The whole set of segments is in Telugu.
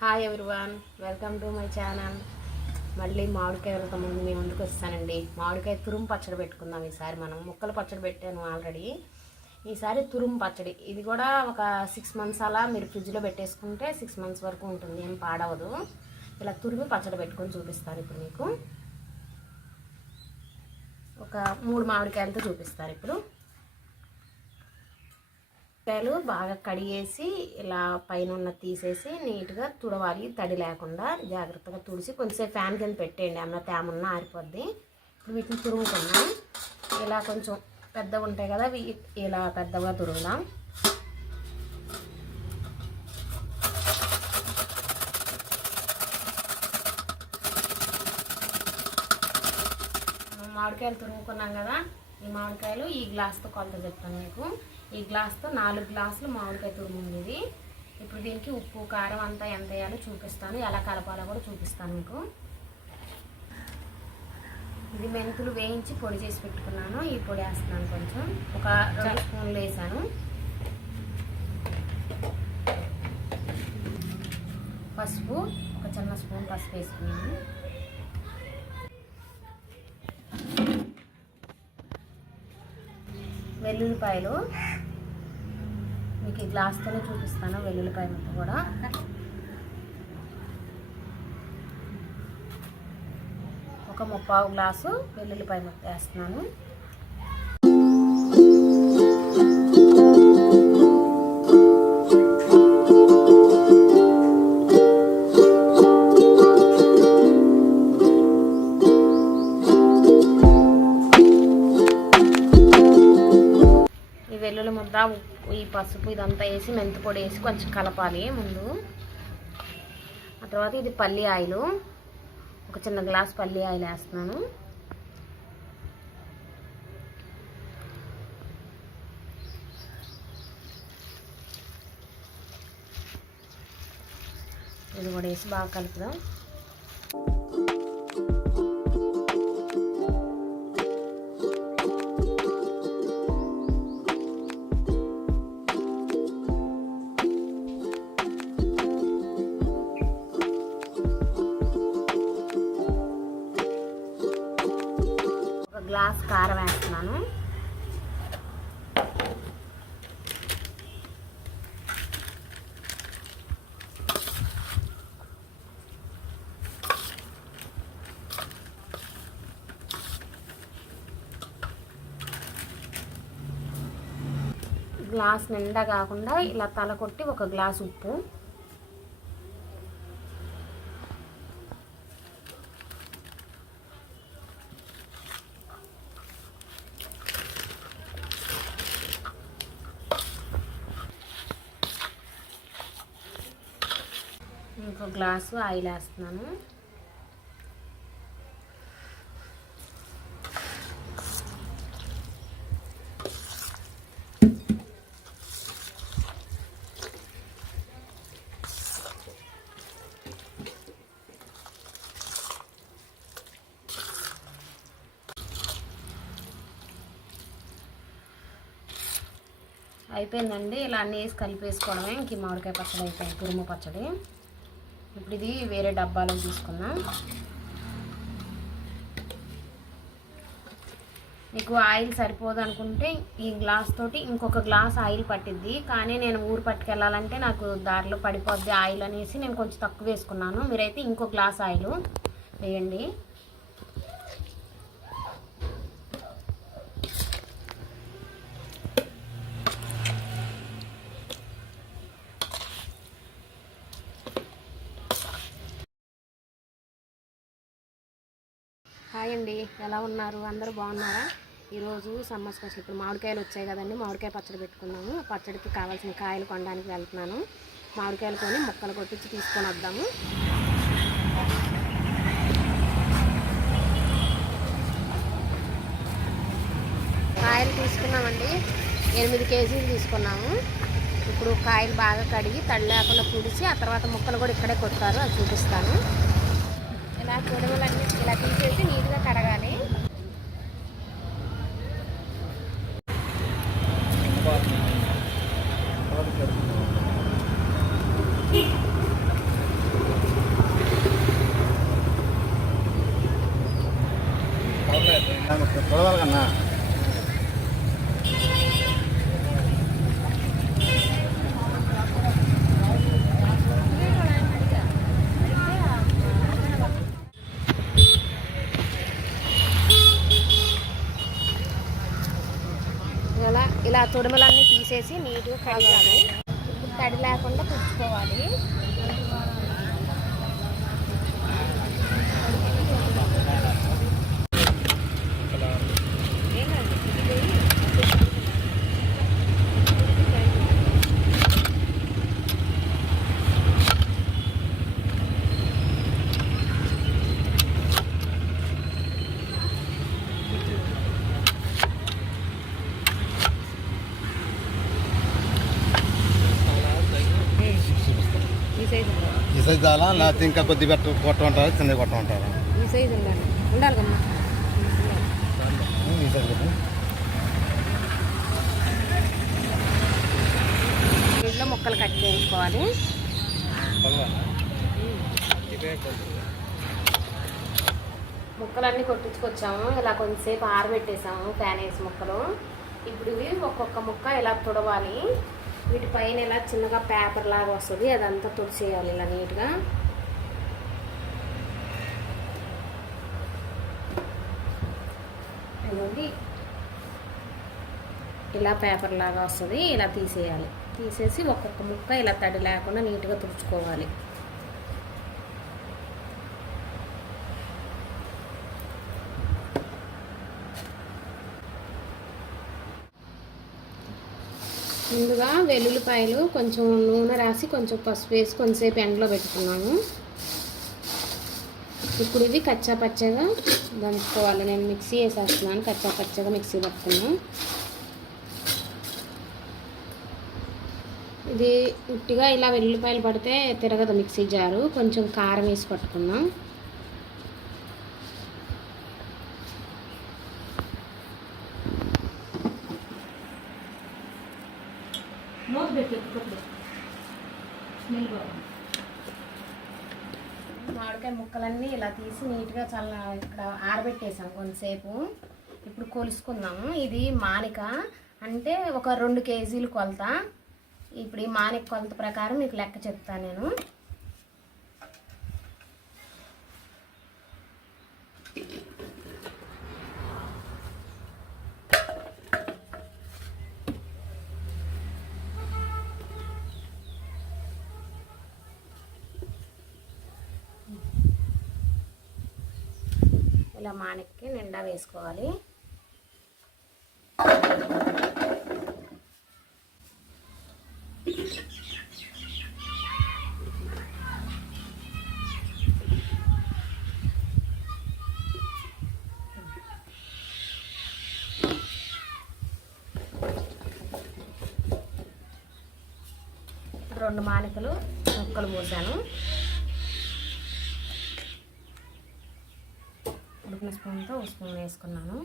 Hi everyone, welcome to my channel. మళ్ళీ మామిడికాయలతో ముందు మీ ముందుకు వస్తానండి. మామిడికాయ తురుము పచ్చడి పెట్టుకుందాం. ఈసారి మనం ముక్కలు పచ్చడి పెట్టాను ఆల్రెడీ. ఈసారి తురుము పచ్చడి, ఇది కూడా ఒక 6 months అలా మీరు ఫ్రిడ్జ్లో పెట్టేసుకుంటే 6 months వరకు ఉంటుంది, ఏం పాడవదు. ఇలా తురిమి పచ్చడి పెట్టుకొని చూపిస్తాను ఇప్పుడు మీకు. ఒక 3 మామిడికాయలతో చూపిస్తాను ఇప్పుడు. కాయలు బాగా కడిగేసి ఇలా పైన ఉన్న తీసేసి నీట్గా తుడవాలి, తడి లేకుండా జాగ్రత్తగా తుడిసి కొంచెంసేపు ఫ్యాన్ కింద పెట్టేయండి, ఏమన్నా తేమన్నా ఆరిపోద్ది. ఇప్పుడు వీటిని తురుగుతున్నాం. ఇలా కొంచెం పెద్దగా ఉంటాయి కదా, ఇలా పెద్దగా తురుగుదాం. మామిడికాయలు తురుగుకున్నాం కదా, ఈ మామిడికాయలు ఈ గ్లాస్తో కొలత చెప్తాను మీకు. ఈ గ్లాస్తో 4 గ్లాసులు మామిడికాయ తురుము ఉంది. ఇప్పుడు దీనికి ఉప్పు కారం అంతా ఎంత వేయాలో చూపిస్తాను, ఎలా కలపాలో కూడా చూపిస్తాను మీకు. ఇది మెంతులు వేయించి పొడి చేసి పెట్టుకున్నాను, ఈ పొడి వేస్తున్నాను. కొంచెం ఒక 2 స్పూన్లు వేసాను. పసుపు ఒక చిన్న స్పూన్ పసుపు వేసుకున్నాను. వెల్లుల్లిపాయలు మీకు ఈ గ్లాస్తోనే చూపిస్తాను. వెల్లుల్లిపాయ ముక్క కూడా ఒక 3/4 గ్లాసు వెల్లుల్లిపాయ ముక్క వేస్తున్నాను. వెల్లుల్లి ముద్ద, ఈ పసుపు ఇదంతా వేసి మెంతి పొడి వేసి కొంచెం కలపాలి ముందు. ఆ తర్వాత ఇది పల్లి ఆయిల్, ఒక చిన్న గ్లాస్ పల్లి ఆయిల్ వేస్తున్నాను. ఇది కూడా వేసి బాగా కలుపుదాం. గ్లాస్ కారం వేస్తున్నాను. గ్లాస్ నిండా కాకుండా ఇలా తల కొట్టి ఒక గ్లాస్ ఉప్పు, ఇంకో గ్లాసు ఆయిల్ వేస్తున్నాను. అయిపోయిందండి. ఇలా అన్నీ వేసి కలిపేసుకోవడమే. ఇంక మామిడికాయ పచ్చడి అయిపోయింది, తురుము పచ్చడి. ఇప్పుడు ఇది వేరే డబ్బాలో తీసుకుందాం. మీకు ఆయిల్ సరిపోదు అనుకుంటే ఈ గ్లాస్ తోటి ఇంకొక గ్లాస్ ఆయిల్ పట్టిద్ది, కానీ నేను ఊరు పట్టుకెళ్ళాలంటే నాకు దారిలో పడిపోద్ది ఆయిల్ అనేసి నేను కొంచెం తక్కువ వేసుకున్నాను. మీరైతే ఇంకో గ్లాస్ ఆయిల్ వేయండి. హాయ్ అండి, ఎలా ఉన్నారు? అందరూ బాగున్నారా? ఈరోజు సమ్మర్ స్పెషల్. ఇప్పుడు మామిడికాయలు వచ్చాయి కదండి, మామిడికాయ పచ్చడి పెట్టుకున్నాము. పచ్చడికి కావాల్సిన కాయలు కొనడానికి వెళ్తున్నాను. మామిడికాయలు కొని ముక్కలు కొట్టించి తీసుకొని వద్దాము. కాయలు తీసుకున్నామండి, 8 కేజీలు తీసుకున్నాము. ఇప్పుడు కాయలు బాగా కడిగి తడి లేకుండా తుడిచి ఆ తర్వాత ముక్కలు కూడా ఇక్కడే కొట్టారు, అది చూపిస్తాను. ఇలా తొడుములన్నీ ఇలా తీసేసి నీట్గా కడగాలి. కొడవలకన్నా ఇలా తొడుమలన్నీ తీసేసి నీట్గా కడగాలి. ఇప్పుడు తడి లేకుండా తుడుచుకోవాలి. ఈ సైజ్ చాలా లేకపోతే ఇంకా కొద్ది కొట్టమంటారా చిన్నది కొట్టమంటారా? ఈ సైజు ఉండాలి కమ్మా. ఈ సైజ్ కదా ఇంట్లో ముక్కలు కట్ చేయించుకోవాలి. ముక్కలన్నీ కొట్టించుకొచ్చాము. ఇలా కొంచెంసేపు ఆరబెట్టేసాము ఫ్యాన్ వేసి ముక్కలు. ఇప్పుడు ఇవి ఒక్కొక్క ముక్క ఇలా తుడవాలి. వీటి పైన ఇలా చిన్నగా పేపర్ లాగా వస్తుంది, అదంతా తుడిచేయాలి ఇలా నీట్గా. ఇదిగోండి ఇలా పేపర్ లాగా వస్తుంది, ఇలా తీసేయాలి. తీసేసి ఒక్కొక్క ముక్క ఇలా తడి లేకుండా నీట్గా తుడుచుకోవాలి. ముందుగా వెల్లుల్లిపాయలు కొంచెం నూనె రాసి కొంచెం పసుపు వేసి కొంచెంసేపు ఎండలో పెట్టుకున్నాము. ఇప్పుడు ఇవి కచ్చా పచ్చగా దంచుకోవాలి. నేను మిక్సీ వేసేస్తున్నాను, కచ్చా పచ్చగా మిక్సీ పట్టుకున్నాను. ఇది ఉట్టిగా ఇలా వెల్లుల్లిపాయలు పడితే తిరగదు మిక్సీ జారు. కొంచెం కారం వేసి పట్టుకున్నాం. మామిడికాయ ముక్కలన్నీ ఇలా తీసి నీట్గా చాలా ఇక్కడ ఆరబెట్టేసాం కొంతసేపు. ఇప్పుడు కొలుసుకుందాము. ఇది మానిక అంటే ఒక 2 కేజీలు కొలత. ఇప్పుడు ఈ మానిక కొలత ప్రకారం మీకు లెక్క చెప్తాను నేను. ఇలా మానిక్కి నిండా వేసుకోవాలి. రెండు మానికలు ముక్కలు పోసాను. ఉడికిన స్పూన్తో ఒక స్పూన్ వేసుకున్నాను.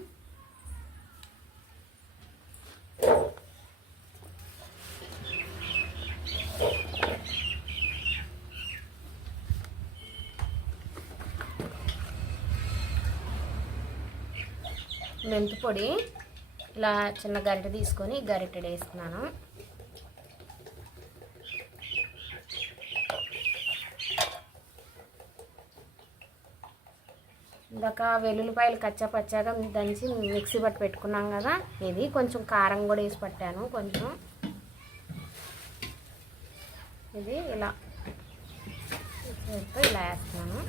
మెంతి పొడి ఇలా చిన్న గరిటె తీసుకొని గరిటె వేస్తున్నాను. ఇందాక వెల్లుల్లిపాయలు కచ్చా పచ్చాగా దంచి మిక్సీ పట్టి పెట్టుకున్నాం కదా, ఇది కొంచెం కారం కూడా వేసి పట్టాను. కొంచెం ఇది ఇలా ఇలా వేస్తున్నాను.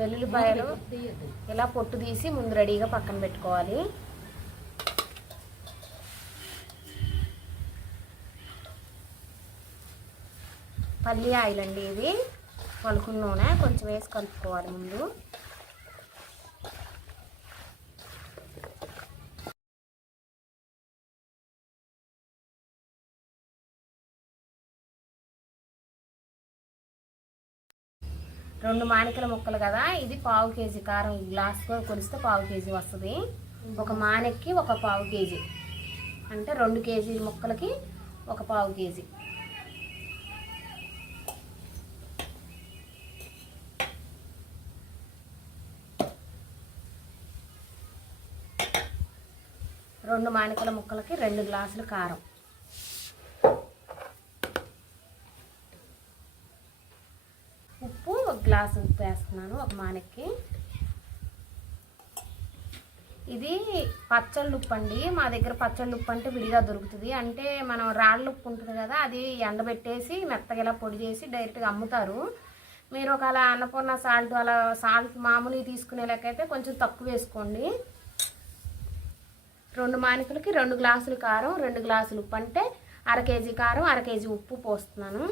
వెల్లుల్లిపాయలు ఇలా పొట్టు తీసి ముందు రెడీగా పక్కన పెట్టుకోవాలి. పల్లి ఆయిల్ అండి ఇది, పలుకున్న నూనె కొంచెం వేసి కలుపుకోవాలి ముందు. రెండు మానికల ముక్కలు కదా, ఇది పావు కేజీ కారం. గ్లాస్తో కొలిస్తే పావు కేజీ వస్తుంది. ఒక మానెక్కి ఒక పావు కేజీ అంటే 2 కేజీల ముక్కలకి 1/4 కేజీ. రెండు మానికల ముక్కలకి 2 గ్లాసులు కారం. ఉప్పు 1 గ్లాసు ఉప్పు వేస్తున్నాను ఒక మానిక్కి. ఇది పచ్చళ్ళ ఉప్పు అండి. మా దగ్గర పచ్చళ్ళ ఉప్పు అంటే విడిగా దొరుకుతుంది. అంటే మనం రాళ్ళ ఉప్పు ఉంటుంది కదా, అది ఎండబెట్టేసి మెత్తగా ఇలా పొడి చేసి డైరెక్ట్గా అమ్ముతారు. మీరు ఒకవేళ అన్నపూర్ణ సాల్ట్ అలా సాల్ట్ మామూలుగా తీసుకునే లెక్కైతే కొంచెం తక్కువ వేసుకోండి. 2 మానికలకి 2 గ్లాసులు కారం, 2 గ్లాసులు ఉప్పు అంటే 1/2 కేజీ కారం, 1/2 కేజీ ఉప్పు పోస్తున్నాను.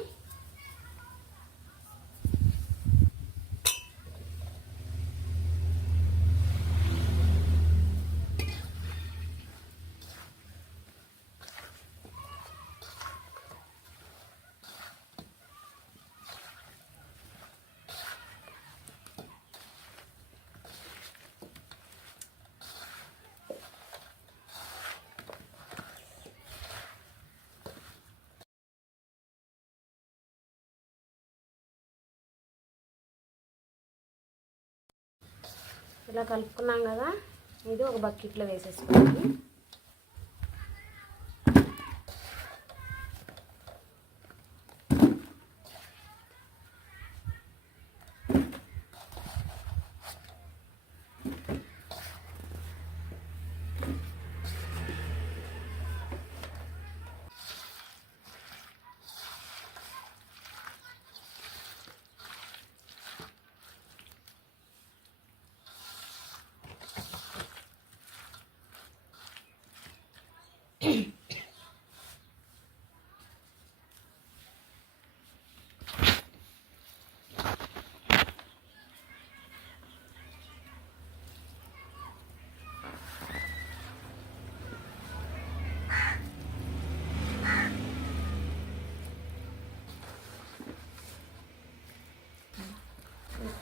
ఇలా కలుపుకున్నాం కదా, ఇది ఒక బకెట్లో వేసేసుకోండి.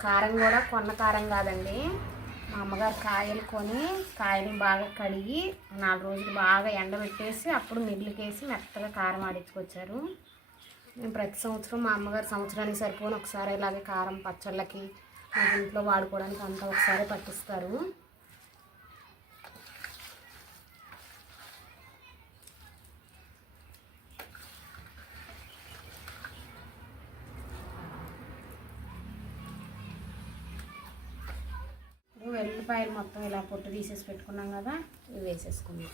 కారం కూడా కొన్న కారం కాదండి. మా అమ్మగారు కాయలు కొని కాయలు బాగా కడిగి 4 రోజులు బాగా ఎండబెట్టేసి అప్పుడు మిల్లుకేసి మెత్తగా కారం ఆడించుకొచ్చారు. మేము ప్రతి సంవత్సరం మా అమ్మగారు సంవత్సరానికి సరిపోని ఒకసారి ఇలాగే కారం పచ్చళ్ళకి ఇంట్లో వాడుకోవడానికి అంతా ఒకసారి పట్టిస్తారు. వెల్లుల్లిపాయలు మొత్తం ఇలా పొట్టు తీసేసి పెట్టుకున్నాం కదా, ఇవి వేసేసుకుందాం.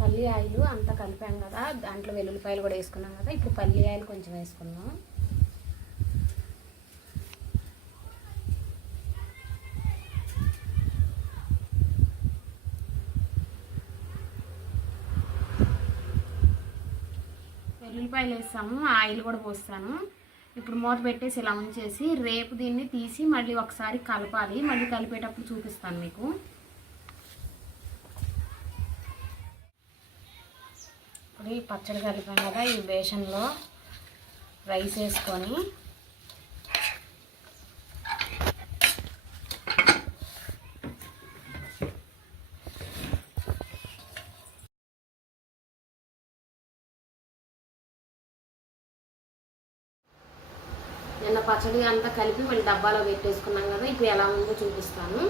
పల్లి ఆయిల్ అంతా కలిపాం కదా, దాంట్లో వెల్లుల్లిపాయలు కూడా వేసుకున్నాం కదా. ఇప్పుడు పల్లి ఆయిల్ కొంచెం వేసుకుందాం. వెల్లుల్లిపాయలు వేస్తాము, ఆయిల్ కూడా పోస్తాను. ఇప్పుడు మూత పెట్టేసి ఇలా ఉంచేసి రేపు దీన్ని తీసి మళ్ళీ ఒకసారి కలపాలి. మళ్ళీ కలిపేటప్పుడు చూపిస్తాను మీకు. ఇప్పుడు ఈ పచ్చడి కలిపాం కదా, ఈ బేషన్లో రైస్ వేసుకొని నిన్న పచ్చడి అంతా కలిపి మళ్ళీ డబ్బాలో పెట్టేసుకున్నాం కదా, ఇప్పుడు ఎలా ఉందో చూపిస్తాను.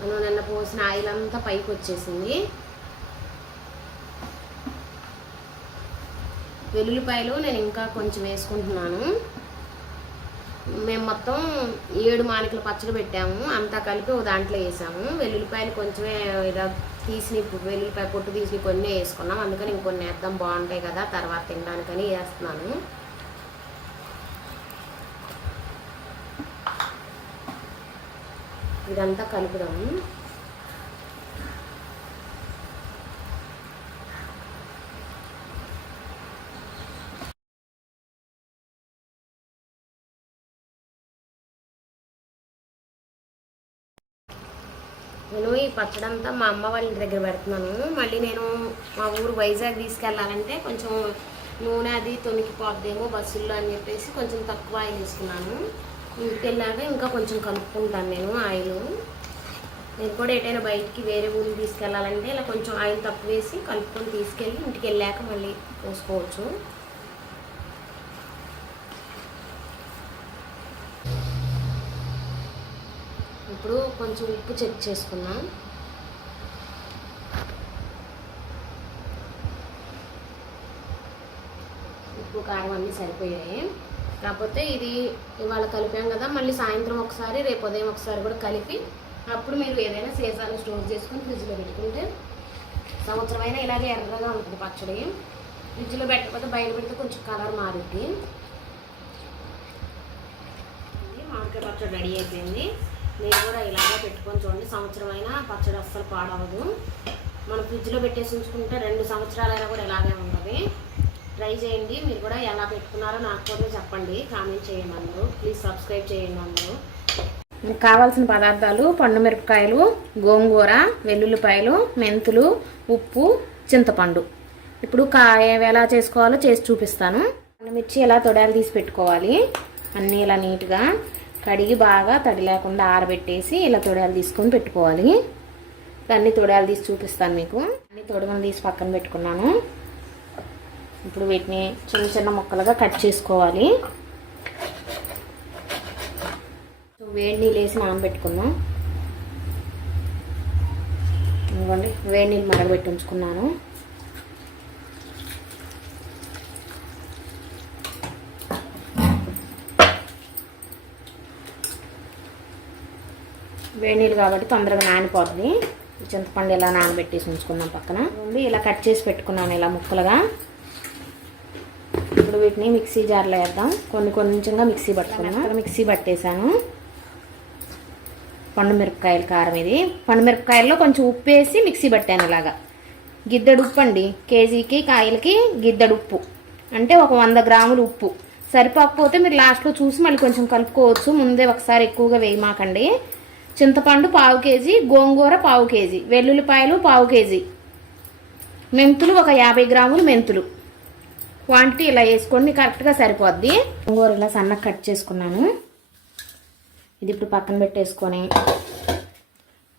మనం నిన్న పోసిన ఆయిల్ అంతా పైకి వచ్చేసింది. వెల్లుల్లిపాయలు నేను ఇంకా కొంచెం వేసుకుంటున్నాను. మేము మొత్తం 7 మానికల పచ్చడి పెట్టాము, అంతా కలిపి ఒక దాంట్లో వేసాము. వెల్లుల్లిపాయలు కొంచెమే ఇలా తీసి వెల్లుల్లిపాయ పొట్టు తీసి కొన్ని వేసుకున్నాం. అందుకని ఇంకొన్ని వేద్దాం, బాగుంటాయి కదా తర్వాత తినడానికని వేస్తున్నాను. ఇదంతా కలుపుదాము. నేను ఈ పచ్చడి అంతా మా అమ్మ వాళ్ళ ఇంటి దగ్గర పెడుతున్నాను. మళ్ళీ నేను మా ఊరు వైజాగ్ తీసుకెళ్ళాలంటే కొంచెం నూనె అది తొనికిపోద్దేమో బస్సుల్లో అని చెప్పేసి కొంచెం తక్కువ ఆయిల్ వేసుకున్నాను. ఇంటికి వెళ్ళాక ఇంకా కొంచెం కలుపుకుంటాను నేను ఆయిల్. నేను కూడా ఎటైనా బయటికి వేరే ఊరికి తీసుకెళ్ళాలంటే ఇలా కొంచెం ఆయిల్ తక్కువ వేసి కలుపుకొని తీసుకెళ్ళి ఇంటికి వెళ్ళాక మళ్ళీ పోసుకోవచ్చు. ఇప్పుడు కొంచెం ఉప్పు చెక్ చేసుకున్నాం. ఉప్పు కారం అన్నీ సరిపోయాయి. కాకపోతే ఇది ఇవాళ కలిపాం కదా, మళ్ళీ సాయంత్రం ఒకసారి రేపు ఉదయం ఒకసారి కూడా కలిపి అప్పుడు మీరు ఏదైనా సీసాలు స్టోర్ చేసుకొని ఫ్రిడ్జ్లో పెట్టుకుంటే సంవత్సరం అయినా ఇలాగే ఎర్రగా ఉంటుంది పచ్చడి. ఫ్రిడ్జ్లో పెట్టకపోతే బయట పెడితే కొంచెం కలర్ మారుద్ది. మామిడికాయ పచ్చడి రెడీ అయిపోయింది. మీరు కూడా ఇలాగే పెట్టుకొని చూడండి, సంవత్సరం అయినా పచ్చడి అస్సలు పాడవదు. మనం ఫ్రిడ్జ్లో పెట్టేసి ఉంచుకుంటే 2 సంవత్సరాలైనా కూడా ఇలాగే ఉంటుంది. ట్రై చేయండి. మీరు కూడా ఎలా పెట్టుకున్నారో నాకు కూడా చెప్పండి, కామెంట్ చేయండి. అందరూ ప్లీజ్ సబ్స్క్రైబ్ చేయండి. అందరూ కావాల్సిన పదార్థాలు: పండుమిరపకాయలు, గోంగూర, వెల్లుల్లిపాయలు, మెంతులు, ఉప్పు, చింతపండు. ఇప్పుడు ఎలా చేసుకోవాలో చేసి చూపిస్తాను. మిర్చి ఎలా తొడాలు తీసి పెట్టుకోవాలి. అన్నీ ఇలా నీట్గా కడిగి బాగా తడి లేకుండా ఆరబెట్టేసి ఇలా తొడాలు తీసుకొని పెట్టుకోవాలి. అన్ని తొడాలు తీసి చూపిస్తాను మీకు. అన్ని తొడమలు తీసి పక్కన పెట్టుకున్నాను. ఇప్పుడు వీటిని చిన్న చిన్న ముక్కలుగా కట్ చేసుకోవాలి. వేడి నీళ్ళు వేసి నానబెట్టుకున్నాం. ఇదిగోండి వేడి నీళ్ళు మరగబెట్టి ఉంచుకున్నాను. వేడి నీళ్ళు కాబట్టి తొందరగా నానిపోతుంది. చింతపండు ఇలా నానబెట్టేసి ఉంచుకున్నాం పక్కన. ఇలా కట్ చేసి పెట్టుకున్నాను ఇలా ముక్కలుగా. ఇప్పుడు వీటిని మిక్సీ జార్లో వేద్దాం. కొంచెంగా మిక్సీ పట్టుకున్నాను. మిక్సీ పట్టేశాను. పండుమిరపకాయల కారం ఇది. పండుమిరపకాయల్లో కొంచెం ఉప్పు వేసి మిక్సీ పట్టాను ఇలాగా. గిద్దెడు ఉప్పు అండి. కేజీకి కాయలకి గిద్దెడు ఉప్పు అంటే ఒక 100 గ్రాములు ఉప్పు. సరిపోకపోతే మీరు లాస్ట్లో చూసి మళ్ళీ కొంచెం కలుపుకోవచ్చు. ముందే ఒకసారి ఎక్కువగా వేయమాకండి. చింతపండు 1/4 కేజీ, గోంగూర 1/4 కేజీ, వెల్లుల్లిపాయలు 1/4 కేజీ, మెంతులు ఒక 50 గ్రాములు మెంతులు. క్వాంటిటీ ఇలా వేసుకోండి, కరెక్ట్గా సరిపోద్ది. గోంగూర ఇలా సన్నగా కట్ చేసుకున్నాను. ఇది ఇప్పుడు పక్కన పెట్టేసుకొని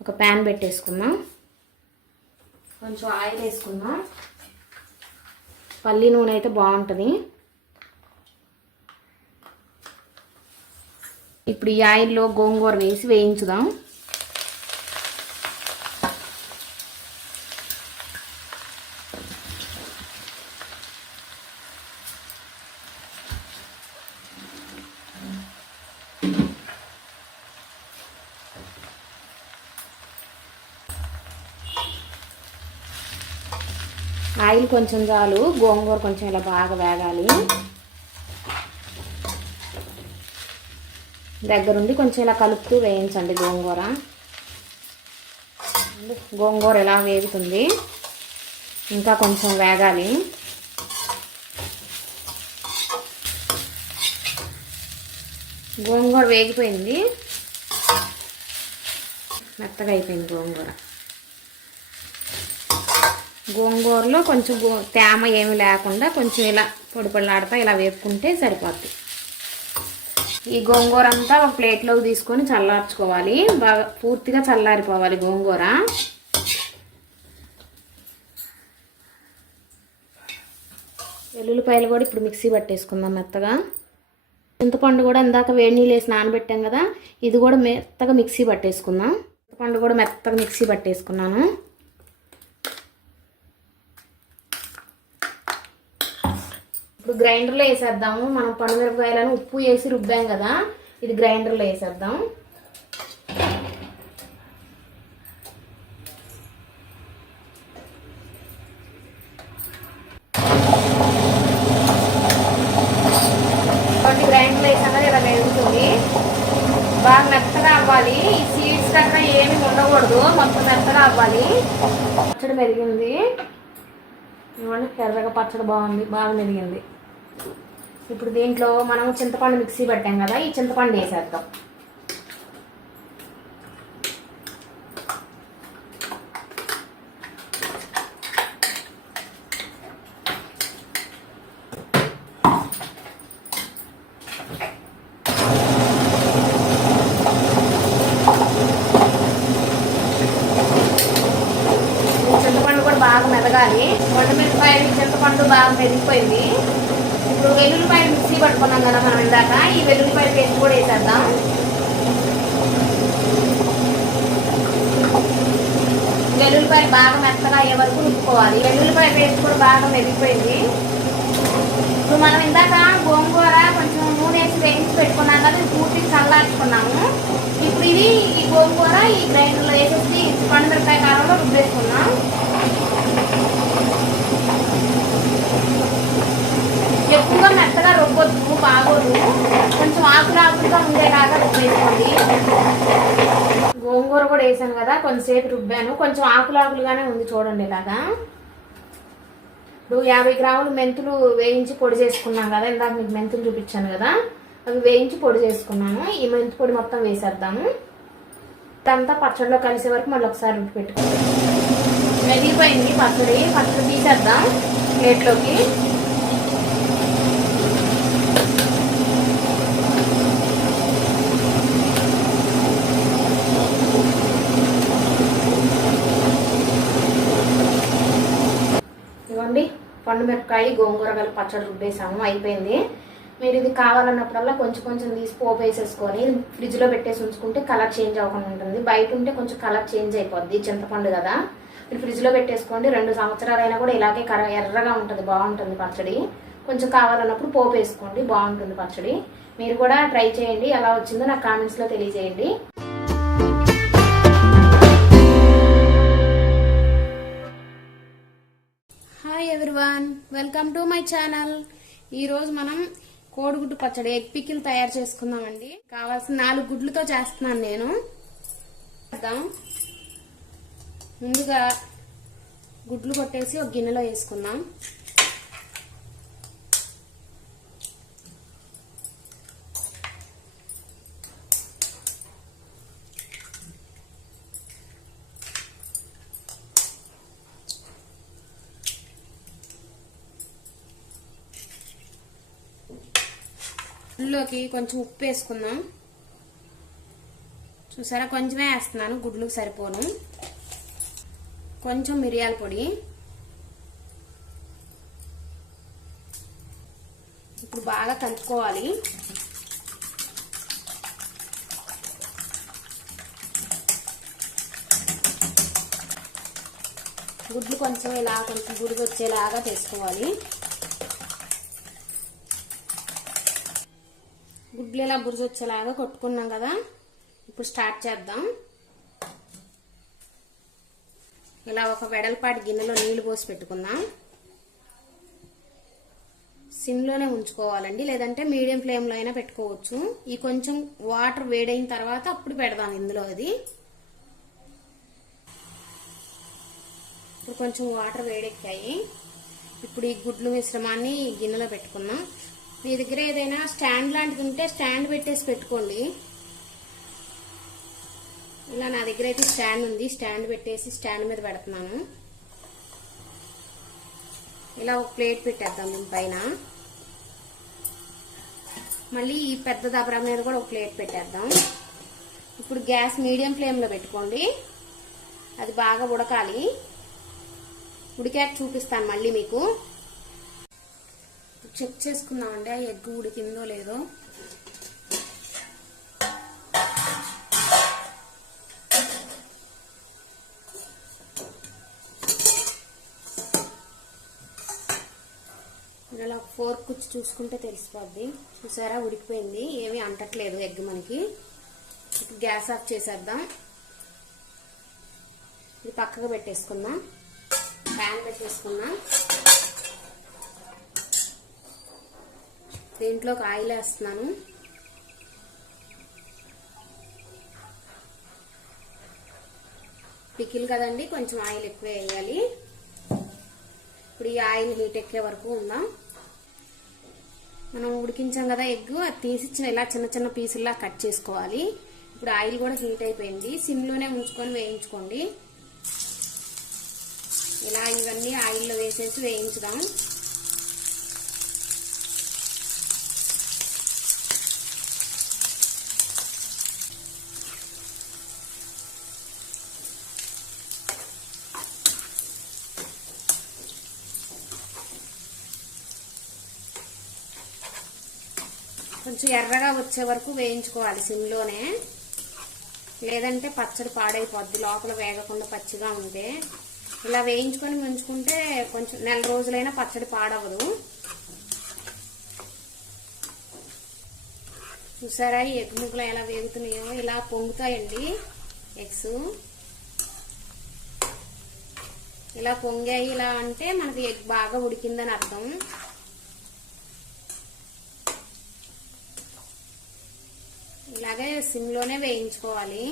ఒక ప్యాన్ పెట్టేసుకుందాం. కొంచెం ఆయిల్ వేసుకుందాం. పల్లి నూనె అయితే బాగుంటుంది. ఇప్పుడు ఈ ఆయిల్లో గోంగూర వేసి వేయించుదాం. ఆయిల్ కొంచెం చాలు, గోంగూర కొంచెం ఇలా బాగా వేగాలి. దగ్గరుండి కొంచెం ఇలా కలుపుతూ వేయించండి గోంగూర. గోంగూర ఇలా వేగుతుంది, ఇంకా కొంచెం వేగాలి. గోంగూర వేగిపోయింది, మెత్తగా అయిపోయింది గోంగూర. గోంగూరలో కొంచెం తేమ ఏమి లేకుండా కొంచెం ఇలా పొడిపొడిలాడుతా ఇలా వేపుకుంటే సరిపోద్ది. ఈ గోంగూర అంతా ఒక ప్లేట్లోకి తీసుకొని చల్లార్చుకోవాలి. బాగా పూర్తిగా చల్లారిపోవాలి గోంగూర. వెల్లుల్లిపాయలు కూడా ఇప్పుడు మిక్సీ పట్టేసుకుందాం మెత్తగా. చింతపండు కూడా ఇందాక వేడి నీళ్ళు వేసి నానబెట్టాం కదా, ఇది కూడా మెత్తగా మిక్సీ పట్టేసుకుందాం. చింతపండు కూడా మెత్తగా మిక్సీ పట్టేసుకున్నాను. ఇప్పుడు గ్రైండర్లో వేసేద్దాము. మనం పండుమిరపకాయలను ఉప్పు వేసి రుబ్బాం కదా, ఇది గ్రైండర్లో వేసేద్దాం. గ్రైండర్లో వేసాం కదా ఇలా వేగుతుంది. బాగా మెత్తగా అవ్వాలి. ఈ సీడ్స్ గట్రా ఏమి ఉండకూడదు, మొత్తం మెత్తగా అవ్వాలి. పచ్చడి మెరిగింది. ఎర్రగా పచ్చడి బాగుంది, బాగా మెరిగింది. ఇప్పుడు దీంట్లో మనం చింతపండు మిక్సీ పెట్టాం కదా, ఈ చింతపండు వేసేద్దాం. బాగా మెదగాలి. మిరపకాయలు చింతపండు బాగా మెదిగిపోయింది. ఇప్పుడు వెల్లుల్లిపాయలు మిక్సీ పట్టుకున్నాం కదా మనం ఇందాక, ఈ వెల్లుల్లిపాయ పేస్ట్ కూడా వేసేద్దాం. వెల్లుల్లిపాయలు బాగా మెత్తగా అయ్యే వరకు రుబ్బుకోవాలి. వెల్లుల్లిపాయ పేస్ట్ కూడా బాగా మెదిగిపోయింది. ఇప్పుడు మనం ఇందాక గోంగూర కొంచెం నూనె వేసి వేయించి పెట్టుకున్నాం కదా, పూర్తిగా చల్లార్చుకున్నాము. ఇప్పుడు ఇది ఈ గోంగూర ఈ గ్రైండర్లో వేసేసి పండుమిరపకాయ కారంలో రుబ్బేసుకున్నాం. ఎక్కువగా మెత్తగా రుబ్బొద్దు, బాగోదు. కొంచెం ఆకులుగా ఉండేలాగా రుబ్బేసుకోండి. గోంగూర కూడా వేసాను కదా, కొంచెంసేపు రుబ్బాను. కొంచెం ఆకులుగానే ఉంది చూడండి ఇలాగా. ఇప్పుడు 50 గ్రాములు మెంతులు వేయించి పొడి చేసుకున్నాం కదా, ఇందాక మీకు మెంతులు చూపించాను కదా, అవి వేయించి పొడి చేసుకున్నాను. ఈ మెంతు పొడి మొత్తం వేసేద్దాము. ఇదంతా పచ్చడిలో కలిసే వరకు మళ్ళీ ఒకసారి రుబ్బి పెట్టుకోండి. మెదిగిపోయింది పచ్చడి తీసేద్దాం ప్లేట్లోకి. ఇవ్వండి, పండు మిరపకాయ గోంగూర కలిపి పచ్చడి రుబ్బేసాము, అయిపోయింది. మీరు ఇది కావాలన్నప్పుడల్లా కొంచెం తీసి పోపు వేసేసుకొని ఫ్రిడ్జ్లో పెట్టేసి ఉంచుకుంటే కలర్ చేంజ్ అవ్వకుండా ఉంటుంది. బయట ఉంటే కొంచెం కలర్ చేంజ్ అయిపోద్ది, చింతపండు కదా. మీరు ఫ్రిడ్జ్లో పెట్టేసుకోండి, 2 సంవత్సరాలైనా కూడా ఇలాగే ఎర్రగా ఉంటుంది, బాగుంటుంది పచ్చడి. కొంచెం కావాలన్నప్పుడు పోపు వేసుకోండి, బాగుంటుంది పచ్చడి. మీరు కూడా ట్రై చేయండి, ఎలా వచ్చిందో నాకు కామెంట్స్లో తెలియజేయండి. Hi everyone, welcome to my channel. ఈరోజు మనం కోడిగుడ్డు పచ్చడి ఎగ్ పికిల్ తయారు చేసుకుందామండి. కావాల్సిన 4 గుడ్లతో చేస్తున్నాను నేను. ముందుగా గుడ్లు కొట్టేసి ఒక గిన్నెలో వేసుకుందాం. గుడ్లోకి కొంచెం ఉప్పు వేసుకుందాం. చూసారా, కొంచెమే వేస్తున్నాను, గుడ్లకు సరిపోను. కొంచెం మిరియాల పొడి. ఇప్పుడు బాగా కలుపుకోవాలి. గుడ్లు కొంచెం ఇలా కొంచెం గుడికి వచ్చేలాగా చేసుకోవాలి. గుడ్లు ఇలా బురుజు వచ్చేలాగా కొట్టుకున్నాం కదా, ఇప్పుడు స్టార్ట్ చేద్దాం. ఇలా ఒక వెడల్పాటి గిన్నెలో నీళ్లు పోసి పెట్టుకుందాం. సిమ్లోనే ఉంచుకోవాలండి, లేదంటే మీడియం ఫ్లేమ్లో అయినా పెట్టుకోవచ్చు. ఈ కొంచెం వాటర్ వేడైన తర్వాత అప్పుడు పెడదాం ఇందులో. అది ఇప్పుడు కొంచెం వాటర్ వేడెక్కాయి. ఇప్పుడు ఈ గుడ్లు మిశ్రమాన్ని గిన్నెలో పెట్టుకుందాం. మీ దగ్గర ఏదైనా స్టాండ్ లాంటిది ఉంటే స్టాండ్ పెట్టేసి పెట్టుకోండి. ఇలా నా దగ్గర అయితే స్టాండ్ ఉంది, స్టాండ్ పెట్టేసి స్టాండ్ మీద పెడుతున్నాను. ఇలా ఒక ప్లేట్ పెట్టేద్దాం దీనిపైన. మళ్ళీ ఈ పెద్ద దబరా మీద కూడా ఒక ప్లేట్ పెట్టేద్దాం. ఇప్పుడు గ్యాస్ మీడియం ఫ్లేమ్లో పెట్టుకోండి, అది బాగా ఉడకాలి. ఉడికాక చూపిస్తాను మళ్ళీ మీకు. చెక్ చేసుకుందామండి ఆ ఎగ్ ఉడికిందో లేదో. ఇలా ఫోర్క్ కుచ్చి చూసుకుంటే తెలిసిపోద్ది. చూసారా, ఉడికిపోయింది, ఏమీ అంటట్లేదు ఎగ్ మనకి. ఇప్పుడు గ్యాస్ ఆఫ్ చేసేద్దాం. ఇది పక్కగా పెట్టేసుకుందాం. ప్యాన్ పెట్టేసుకుందాం. దీంట్లోకి ఆయిల్ వేస్తున్నాను. పికిల్ కదండి, కొంచెం ఆయిల్ ఎక్కువ వేయాలి. ఇప్పుడు ఈ ఆయిల్ హీట్ ఎక్కే వరకు ఉందాం. మనం ఉడికించాం కదా ఎగ్, అది తీసి ఇలా చిన్న పీసుల్లా కట్ చేసుకోవాలి. ఇప్పుడు ఆయిల్ కూడా హీట్ అయిపోయింది, సిమ్లోనే ఉంచుకొని వేయించుకోండి. ఇలా ఇవన్నీ ఆయిల్లో వేసేసి వేయించుదాం. కొంచెం ఎర్రగా వచ్చే వరకు వేయించుకోవాలి సిమ్లోనే, లేదంటే పచ్చడి పాడైపోద్ది లోపల వేగకుండా పచ్చిగా ఉంటే. ఇలా వేయించుకొని ఉంచుకుంటే కొంచెం నెల రోజులైనా పచ్చడి పాడవదు. చూసారా ఈ ఎగ్ ముక్కలు ఎలా వేగుతున్నాయో, ఇలా పొంగుతాయండి ఎగ్స్. ఇలా పొంగాయి, ఇలా అంటే మనకి ఎగ్ బాగా ఉడికిందని అర్థం. ఇలాగే సిమ్లోనే వేయించుకోవాలి.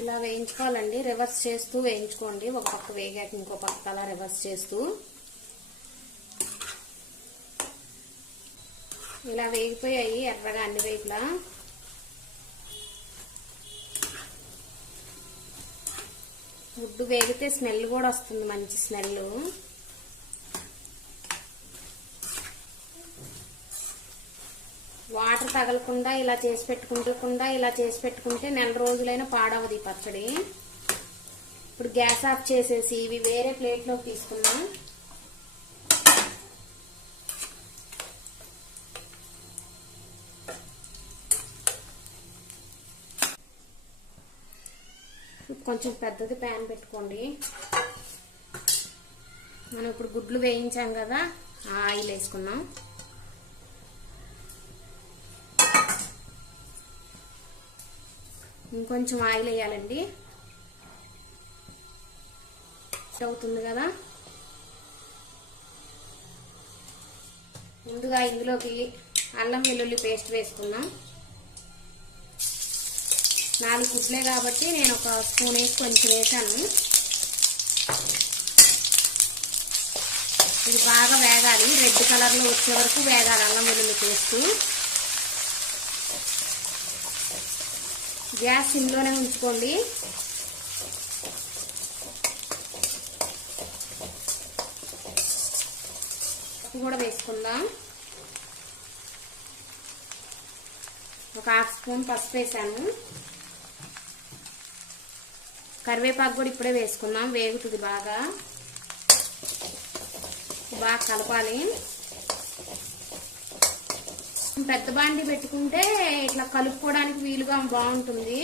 ఇలా వేయించుకోవాలండి, రివర్స్ చేస్తూ వేయించుకోండి. ఒక పక్క వేగాక ఇంకో పక్క అలా రివర్స్ చేస్తూ. ఇలా వేగిపోయాయి ఎర్రగా అన్ని వైపులా. గుడ్డు వేగితే స్మెల్ కూడా వస్తుంది, మంచి స్మెల్. వాటర్ తగలకుండా ఇలా చేసి పెట్టుకుంటే నెల రోజులైనా పాడవది ఈ పచ్చడి. ఇప్పుడు గ్యాస్ ఆఫ్ చేసేసి ఇవి వేరే ప్లేట్లోకి తీసుకున్నాం. కొంచెం పెద్దది ప్యాన్ పెట్టుకోండి. మనం ఇప్పుడు గుడ్లు వేయించాం కదా, ఆయిల్ వేసుకున్నాం. ఇంకొంచెం ఆయిల్ వేయాలండి. అవుతుంది కదా, ముందుగా ఇందులోకి అల్లం వెల్లుల్లి పేస్ట్ వేసుకున్నాం. 4 గుడ్లే కాబట్టి నేను ఒక స్పూన్ వేసి కొంచెం వేసాను. ఇది బాగా వేగాలి, రెడ్ కలర్లో వచ్చే వరకు వేగాలి అల్లం వెల్లుల్లి పేస్ట్. గ్యాస్ సిమ్లోనే ఉంచుకోండి. ఉప్పు కూడా వేసుకుందాం. ఒక 1/2 స్పూన్ పసుపు వేసాను. కరివేపాకు కూడా ఇప్పుడే వేసుకుందాం, వేగుతుంది బాగా. బాగా కలపాలి. పెద్ద బాండి పెట్టుకుంటే ఇట్లా కలుపుకోవడానికి వీలుగా బాగుంటుంది.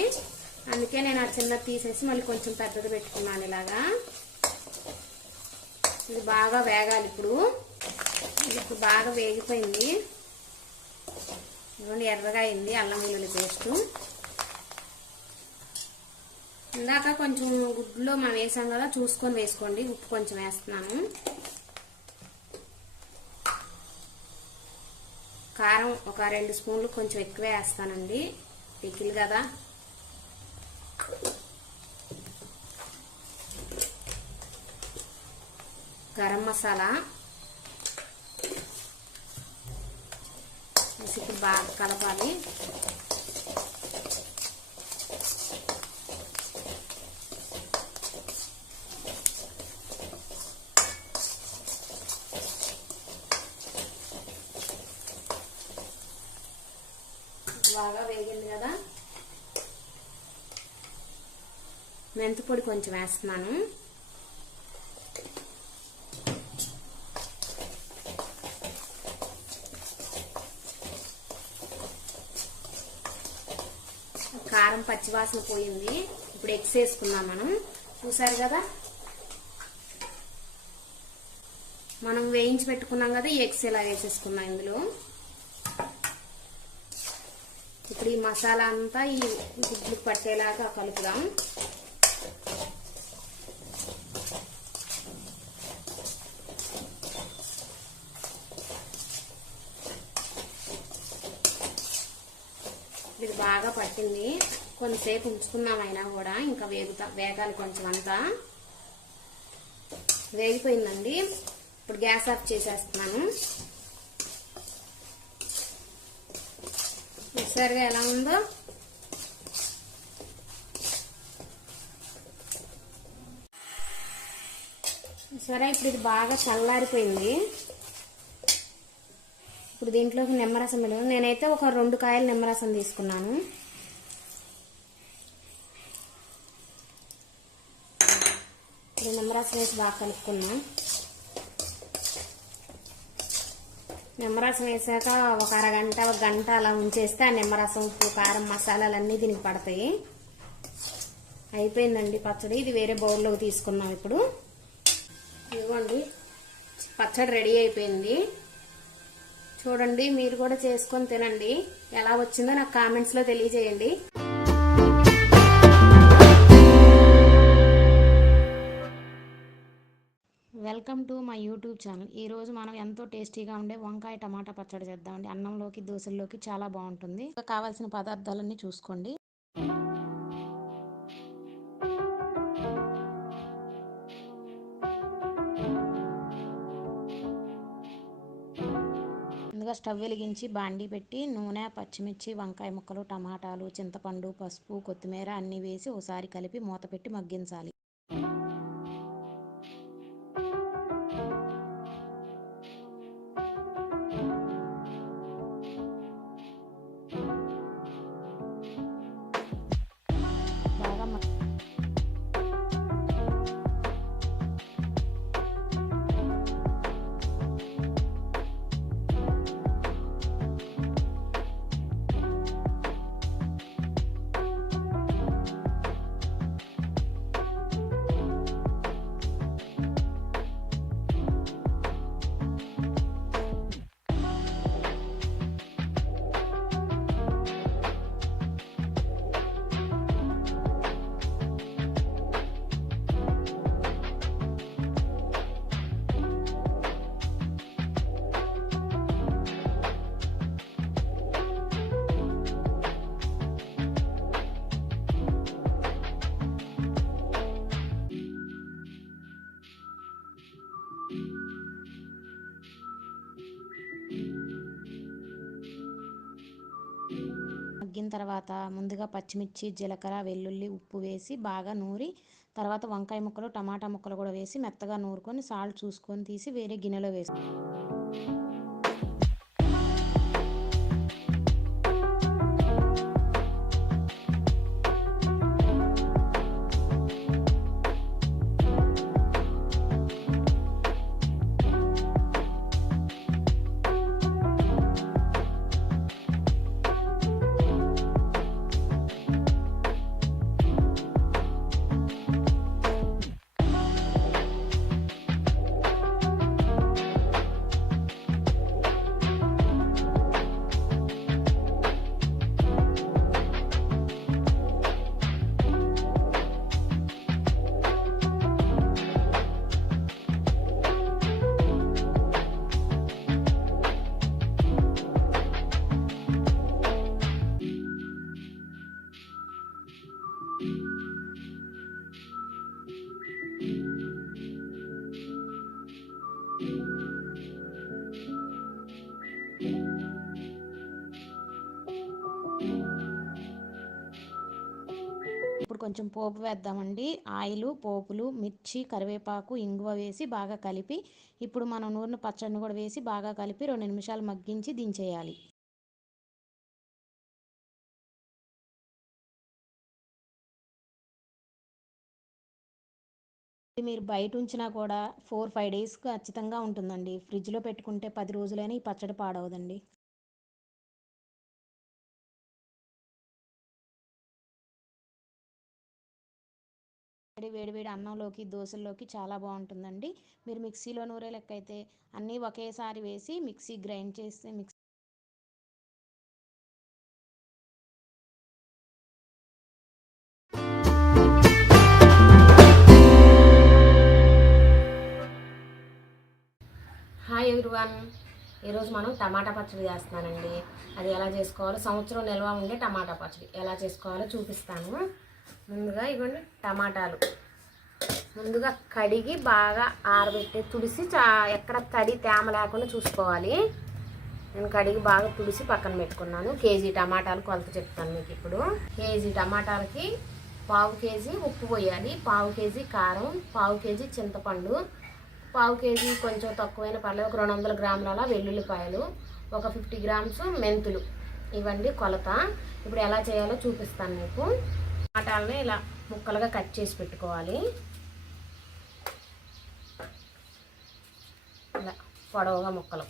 అందుకే నేను ఆ చిన్నది తీసేసి మళ్ళీ కొంచెం పెద్దది పెట్టుకున్నాను ఇలాగా. ఇది బాగా వేగాలి. ఇప్పుడు బాగా వేగిపోయింది. ఇదిగోండి ఎర్రగా అయింది అల్లం వెల్లుల్లి పేస్ట్. ఇందాక కొంచెం గుడ్లో మనం వేసాం కదా, చూసుకొని వేసుకోండి. ఉప్పు కొంచెం వేస్తున్నాను. కారం ఒక 2 స్పూన్లు కొంచెం ఎక్కువే వేస్తానండి, పికిల్ కదా. గరం మసాలా వేసి ఇప్పుడు బాగా కలపాలి. బాగా వేగింది కదా. మెంతి పొడి కొంచెం వేస్తున్నాను. కారం పచ్చివాసన పోయింది. ఇప్పుడు ఎగ్స్ వేసుకున్నాం మనం. చూసారు కదా, మనం వేయించి పెట్టుకున్నాం కదా, ఈ ఎగ్స్ ఇలా వేసేసుకున్నాం ఇందులో. ఇప్పుడు ఈ మసాలా అంతా ఈ గుడ్లు పట్టేలాగా కలుపుదాం. ఇది బాగా పట్టింది. కొంతసేపు ఉంచుకున్నాం, అయినా కూడా ఇంకా వేగాలి కొంచెం. అంతా వేగిపోయిందండి. ఇప్పుడు గ్యాస్ ఆఫ్ చేసేస్తున్నాను. చూసారుగా ఎలా ఉందో. సరే, ఇప్పుడు ఇది బాగా చల్లారిపోయింది. ఇప్పుడు దీంట్లోకి నిమ్మరసం వేయాలి. నేనైతే ఒక 2 కాయలు నిమ్మరసం తీసుకున్నాను. ఇప్పుడు నిమ్మరసం వేసి బాగా కలుపుకున్నాం. నిమ్మరసం వేసాక ఒక అరగంట ఒక గంట అలా ఉంచేస్తే ఆ నిమ్మరసం ఉప్పు కారం మసాలాలన్నీ దీనికి పడతాయి. అయిపోయిందండి పచ్చడి. ఇది వేరే బౌల్లోకి తీసుకున్నాం ఇప్పుడు. ఇదిగోండి పచ్చడి రెడీ అయిపోయింది. చూడండి, మీరు కూడా చేసుకొని తినండి. ఎలా వచ్చిందో నాకు కామెంట్స్లో తెలియజేయండి. Welcome to my YouTube channel. ఈరోజు మనం ఎంతో టేస్టీగా ఉండే వంకాయ టమాటా పచ్చడి చేద్దామండి. అన్నంలోకి దోశల్లోకి చాలా బాగుంటుంది. కావాల్సిన పదార్థాలన్నీ చూసుకోండి. ముందుగా స్టవ్ వెలిగించి బాండీ పెట్టి నూనె, పచ్చిమిర్చి, వంకాయ ముక్కలు, టమాటాలు, చింతపండు, పసుపు, కొత్తిమీర అన్నీ వేసి ఒకసారి కలిపి మూత పెట్టి మగ్గించాలి. బాగా మగ్గిన తర్వాత ముందుగా పచ్చిమిర్చి, జీలకర్ర, వెల్లుల్లి, ఉప్పు వేసి బాగా నూరి తర్వాత వంకాయ ముక్కలు, టమాటా ముక్కలు కూడా వేసి మెత్తగా నూరుకొని సాల్ట్ చూసుకొని తీసి వేరే గిన్నెలో వేసి ఇప్పుడు కొంచెం పోపు వేద్దామండి. ఆయిల్, పోపులు, మిర్చి, కరివేపాకు, ఇంగువ వేసి బాగా కలిపి ఇప్పుడు మనం నూరిన పచ్చడిని కూడా వేసి బాగా కలిపి 2 నిమిషాలు మగ్గించి దించేయాలి. మీరు బయట ఉంచినా కూడా 4-5 డేస్ ఖచ్చితంగా ఉంటుందండి. ఫ్రిడ్జ్లో పెట్టుకుంటే 10 రోజులైనా ఈ పచ్చడి పాడవదండి. వేడివేడి అన్నంలోకి, దోశల్లోకి చాలా బాగుంటుందండి. మీరు మిక్సీలో నూరే లెక్క అయితే అన్నీ ఒకేసారి వేసి మిక్సీ గ్రైండ్ చేస్తే హాయ్ ఎవ్రీవన్, ఈరోజు మనం టమాటా పచ్చడి చేస్తున్నానండి. అది ఎలా చేసుకోవాలో, సంవత్సరం నిల్వ ఉండే టమాటా పచ్చడి ఎలా చేసుకోవాలో చూపిస్తాను. ముందుగా ఇవ్వండి టమాటాలు ముందుగా కడిగి బాగా ఆరబెట్టి తుడిసి ఎక్కడ తడి తేమ లేకుండా చూసుకోవాలి. నేను కడిగి బాగా తుడిసి పక్కన పెట్టుకున్నాను. కేజీ టమాటాలు కొలత చెప్తాను మీకు ఇప్పుడు. కేజీ టమాటాలకి 1/2 కేజీ ఉప్పు పోయాలి, 1/2 కేజీ కారం, 1/2 కేజీ చింతపండు, 1/2 కేజీ కొంచెం తక్కువైన పర్లేదు, ఒక 200 గ్రాముల వెల్లుల్లిపాయలు, ఒక 50 గ్రామ్స్ మెంతులు. ఇవ్వండి కొలత. ఇప్పుడు ఎలా చేయాలో చూపిస్తాను మీకు. టమాటాలని ఇలా ముక్కలుగా కట్ చేసి పెట్టుకోవాలి. ఇలా పొడవుగా ముక్కలు.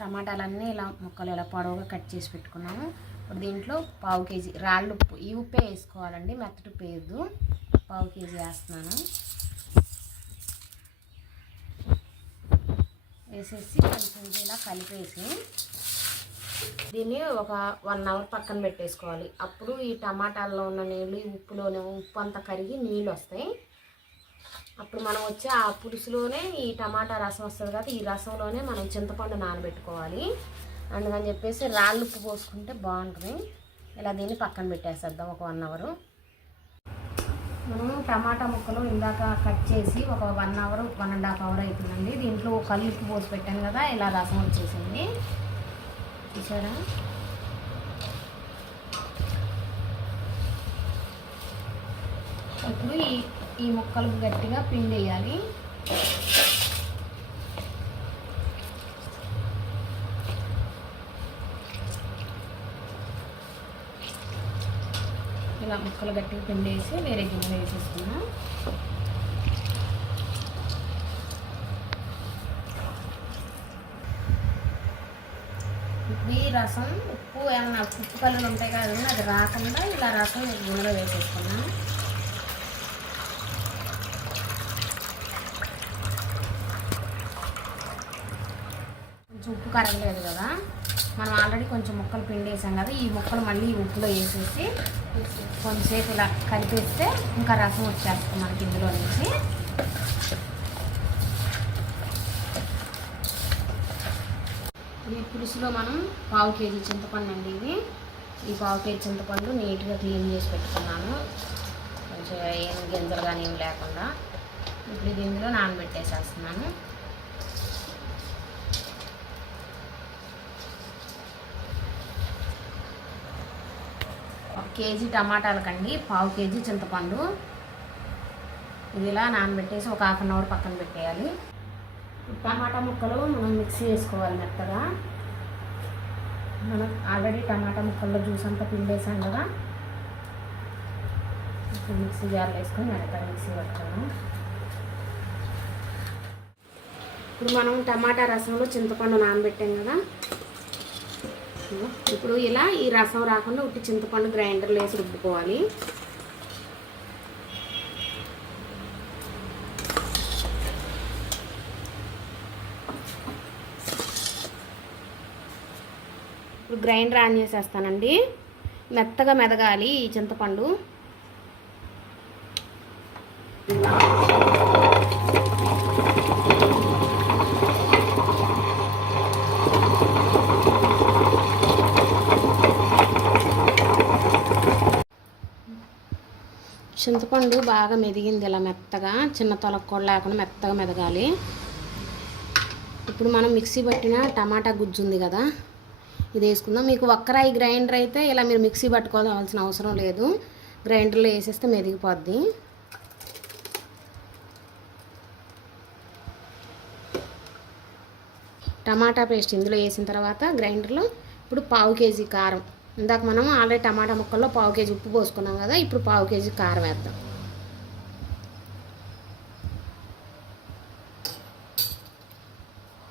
టమాటాలన్నీ ఇలా ముక్కలు ఇలా పొడవుగా కట్ చేసి పెట్టుకున్నాము. ఇప్పుడు దీంట్లో పావు కేజీ రాళ్ళు ఉప్పు, ఈ ఉప్పే వేసుకోవాలండి, మెత్తటి ఉప్పు వేయద్దు. పావు కేజీ వేస్తున్నాను. వేసేసి కొంచెం ఇలా కలిపేసి దీన్ని ఒక 1 అవర్ పక్కన పెట్టేసుకోవాలి. అప్పుడు ఈ టమాటాల్లో ఉన్న నీళ్ళు ఈ ఉప్పులోనే ఉప్పు అంతా కరిగి నీళ్ళు వస్తాయి. అప్పుడు మనం వచ్చే ఆ పులుసులోనే ఈ టమాటా రసం వస్తుంది కదా, ఈ రసంలోనే మనం చింతపండు నానబెట్టుకోవాలి. అందుకని చెప్పేసి రాళ్ళు ఉప్పు పోసుకుంటే బాగుంటుంది. ఇలా దీన్ని పక్కన పెట్టేసేద్దాం ఒక 1 అవర్. మనం టమాటా ముక్కలు ఇందాక కట్ చేసి ఒక 1 అవర్ 1.5 అవర్ అవుతుందండి. దీంట్లో కళ్ళు ఉప్పు పోసి పెట్టాను కదా, ఇలా రసం వచ్చేసింది చూసారా. ఇప్పుడు ఈ ముక్కలు గట్టిగా పిండి వేయాలి. ఇలా ముక్కలు గట్టిగా పిండి వేసి వేరే గిన్నెలో వేసేసుకున్నాం. ఇప్పుడు ఈ రసం ఉప్పు ఏమన్నా ఉప్పు కళ్ళు ఉంటాయి కదండి, అది రాకుండా ఇలా రసం గిన్నెలో వేసేసుకున్నాం. కొంచెం ఉప్పు కరగలేదు కదా, మనం ఆల్రెడీ కొంచెం ముక్కలు పిండి వేసాం కదా, ఈ ముక్కలు మళ్ళీ ఉప్పులో వేసేసి కొంచెంసేపు ఇలా కలిపేస్తే ఇంకా రసం వచ్చేస్తుంది మనకి ఇందులో నుంచి. ఈ పులుసులో మనం పావు కేజీ చింతపండు అండి ఇది. ఈ పావు కేజీ చింతపండు నీట్గా క్లీన్ చేసి పెట్టుకున్నాను, కొంచెం ఏం గింజలు కానీ ఏం లేకుండా. ఇప్పుడు ఇది ఇందులో నానబెట్టేసేస్తున్నాను. కేజీ టమాటాలకండి పావు కేజీ చింతపండు. ఇది ఇలా నానబెట్టేసి ఒక 1/2 అవర్ పక్కన పెట్టేయాలి. టమాటా ముక్కలు మనం మిక్సీ వేసుకోవాలి మెత్తగా. మనం ఆల్రెడీ టమాటా ముక్కల్లో జ్యూస్ అంతా పిండేసాం కదా, ఇప్పుడు మిక్సీ జార్లో వేసుకొని మెత్తగా మిక్సీ పట్టుకున్నాం. ఇప్పుడు మనం టమాటా రసంలో చింతపండు నానబెట్టాం కదా, ఇప్పుడు ఇలా ఈ రసం రాకుండా ఉట్టి చింతపండు గ్రైండర్లో వేసి రుబ్బుకోవాలి. ఇప్పుడు గ్రైండర్ ఆన్ చేసేస్తానండి. మెత్తగా మెదగాలి ఈ చింతపండు. చింతపండు బాగా మెదిగింది ఇలా మెత్తగా, చిన్న తొలక్కూడ లేకుండా మెత్తగా మెదగాలి. ఇప్పుడు మనం మిక్సీ పట్టిన టమాటా గుజ్జు ఉంది కదా, ఇది వేసుకుందాం. మీకు ఒక్కరాయి గ్రైండర్ అయితే ఇలా మీరు మిక్సీ పట్టుకోవాల్సిన అవసరం లేదు, గ్రైండర్లో వేసేస్తే మెదిగిపోద్ది. టమాటా పేస్ట్ ఇందులో వేసిన తర్వాత గ్రైండర్లో ఇప్పుడు పావు కేజీ కారం, ఇందాక మనం ఆల్రెడీ టమాటా ముక్కల్లో పావు కేజీ ఉప్పు పోసుకున్నాం కదా, ఇప్పుడు పావు కేజీ కారం వేద్దాం.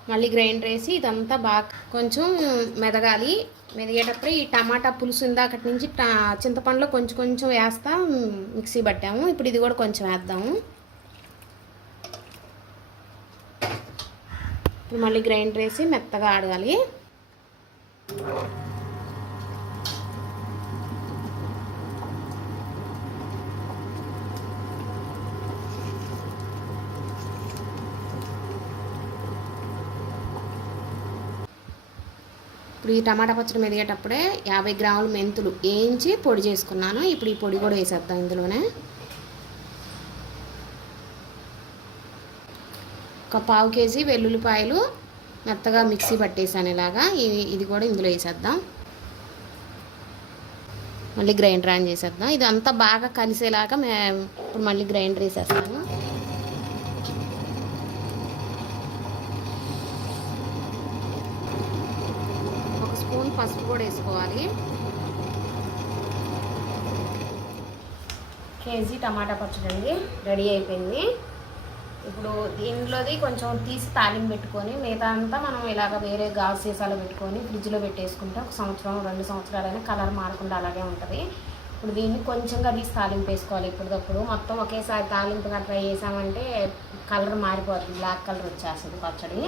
మళ్ళీ గ్రైండర్ వేసి ఇదంతా బాగా కొంచెం మెదగాలి. మెదిగేటప్పుడు ఈ టమాటా పులుసు ఇందాకటి నుంచి చింతపండులో కొంచెం కొంచెం వేస్తా మిక్సీ పట్టాము, ఇప్పుడు ఇది కూడా కొంచెం వేద్దాము. ఇప్పుడు మళ్ళీ గ్రైండర్ వేసి మెత్తగా ఆడగాలి. ఇప్పుడు ఈ టమాటా పచ్చడి మెదిగేటప్పుడే 50 గ్రాముల మెంతులు వేయించి పొడి చేసుకున్నాను. ఇప్పుడు ఈ పొడి కూడా వేసేద్దాం ఇందులోనే. ఒక పావు కేజీ వెల్లుల్లిపాయలు మెత్తగా మిక్సీ పట్టేసాను ఇలాగా, ఇది కూడా ఇందులో వేసేద్దాం. మళ్ళీ గ్రైండర్ ఆన్ చేసేద్దాం. ఇది అంతా బాగా కలిసేలాగా ఇప్పుడు మళ్ళీ గ్రైండర్ వేసేస్తాను. స్పూన్ పసుపు కూడా వేసుకోవాలి. కేజీ టమాటా పచ్చడి రెడీ అయిపోయింది. ఇప్పుడు దీనిలోది కొంచెం తీసి తాలింపు పెట్టుకొని మిగతా అంతా మనం ఇలాగ వేరే గాజు సీసాలో పెట్టుకొని ఫ్రిడ్జ్లో పెట్టేసుకుంటే 1 సంవత్సరం 2 సంవత్సరాలైనా కలర్ మారకుండా అలాగే ఉంటుంది. ఇప్పుడు దీన్ని కొంచెంగా తీసి తాలింపు వేసుకోవాలి. ఇప్పటికప్పుడు మొత్తం ఒకేసారి తాలింపుగా ట్రై చేసామంటే కలర్ మారిపోతుంది, బ్లాక్ కలర్ వచ్చేస్తుంది పచ్చడి.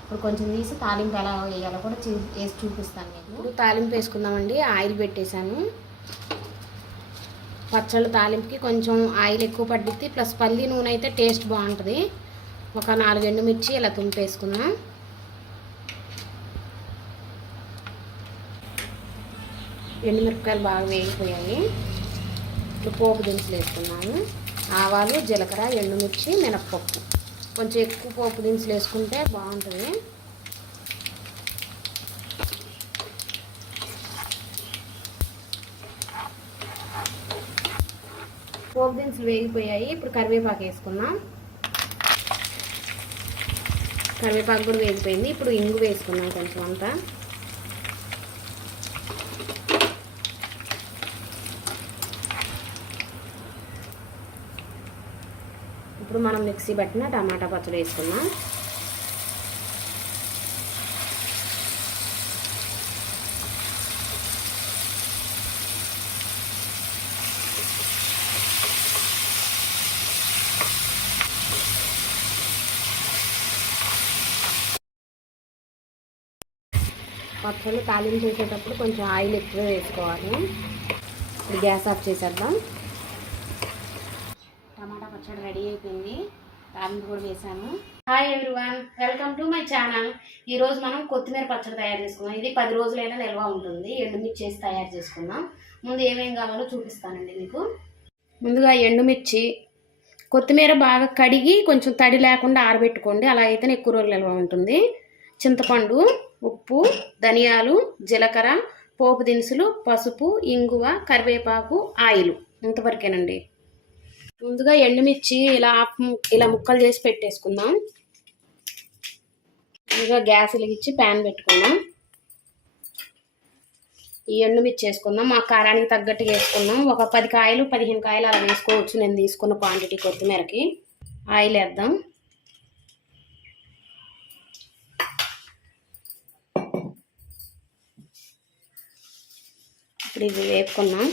ఇప్పుడు కొంచెం తీసి తాలింపు ఎలా వేయాలో కూడా వేసి చూపిస్తాను మీకు. ఇప్పుడు తాలింపు వేసుకుందామండి. ఆయిల్ పెట్టేశాను. పచ్చళ్ళ తాలింపుకి కొంచెం ఆయిల్ ఎక్కువ పట్టిద్ది, ప్లస్ పల్లి నూనె అయితే టేస్ట్ బాగుంటుంది. ఒక 4 ఎండుమిర్చి ఇలా తుంపేసుకున్నాం. ఎండుమిరపకాయలు బాగా వేగిపోయాయి. ఇప్పుడు పోపు దినుసులు వేసుకున్నాము. ఆవాలు, జీలకర్ర, ఎండుమిర్చి, మినప్పప్పు. కొంచెం ఎక్కువ పోపు దినుసులు వేసుకుంటే బాగుంటుంది. పోపు దినుసులు వేగిపోయాయి. ఇప్పుడు కరివేపాకు వేసుకున్నాం. కరివేపాకు కూడా వేగిపోయింది. ఇప్పుడు ఇంగు వేసుకున్నాం కొంచెం అంతా. ఇప్పుడు మనం మిక్సీ పట్టిన టమాటా పచ్చడి వేసుకున్నాం. పచ్చళ్ళు తాలింపు చేసేటప్పుడు కొంచెం ఆయిల్ ఎక్కువ వేసుకోవాలి. ఇప్పుడు గ్యాస్ ఆఫ్ చేసేద్దాం. టమాటా పచ్చడి రెడీ అయిపోయింది. తాలింపు కూడా వేసాను. Hi everyone, welcome to my channel. ఈరోజు మనం కొత్తిమీర పచ్చడి తయారు చేసుకున్నాం. ఇది 10 రోజులైనా నిల్వ ఉంటుంది. ఎండుమిర్చి చేసి తయారు చేసుకున్నాం. ముందు ఏమేం కావాలో చూపిస్తానండి మీకు. ముందుగా ఎండుమిర్చి, కొత్తిమీర బాగా కడిగి కొంచెం తడి లేకుండా ఆరబెట్టుకోండి, అలా అయితేనే ఎక్కువ రోజులు నిల్వ ఉంటుంది. చింతపండు, ఉప్పు, ధనియాలు, జీలకర్ర, పోపు దినుసులు, పసుపు, ఇంగువ, కరివేపాకు, ఆయిల్. ఇంతవరకేనండి. ముందుగా ఎండుమిర్చి ఇలా ముక్కలు చేసి పెట్టేసుకుందాం. ముందుగా గ్యాస్ వెలిగించి ప్యాన్ పెట్టుకుందాం. ఈ ఎండుమిర్చి వేసుకుందాం. మా కారానికి తగ్గట్టుగా వేసుకుందాం. ఒక 10 కాయలు 15 కాయలు అలా వేసుకోవచ్చు, నేను తీసుకున్న క్వాంటిటీ కొత్తిమీరకి. ఆయిల్ వేద్దాం. ఇప్పుడు ఇది వేపుకున్నాం.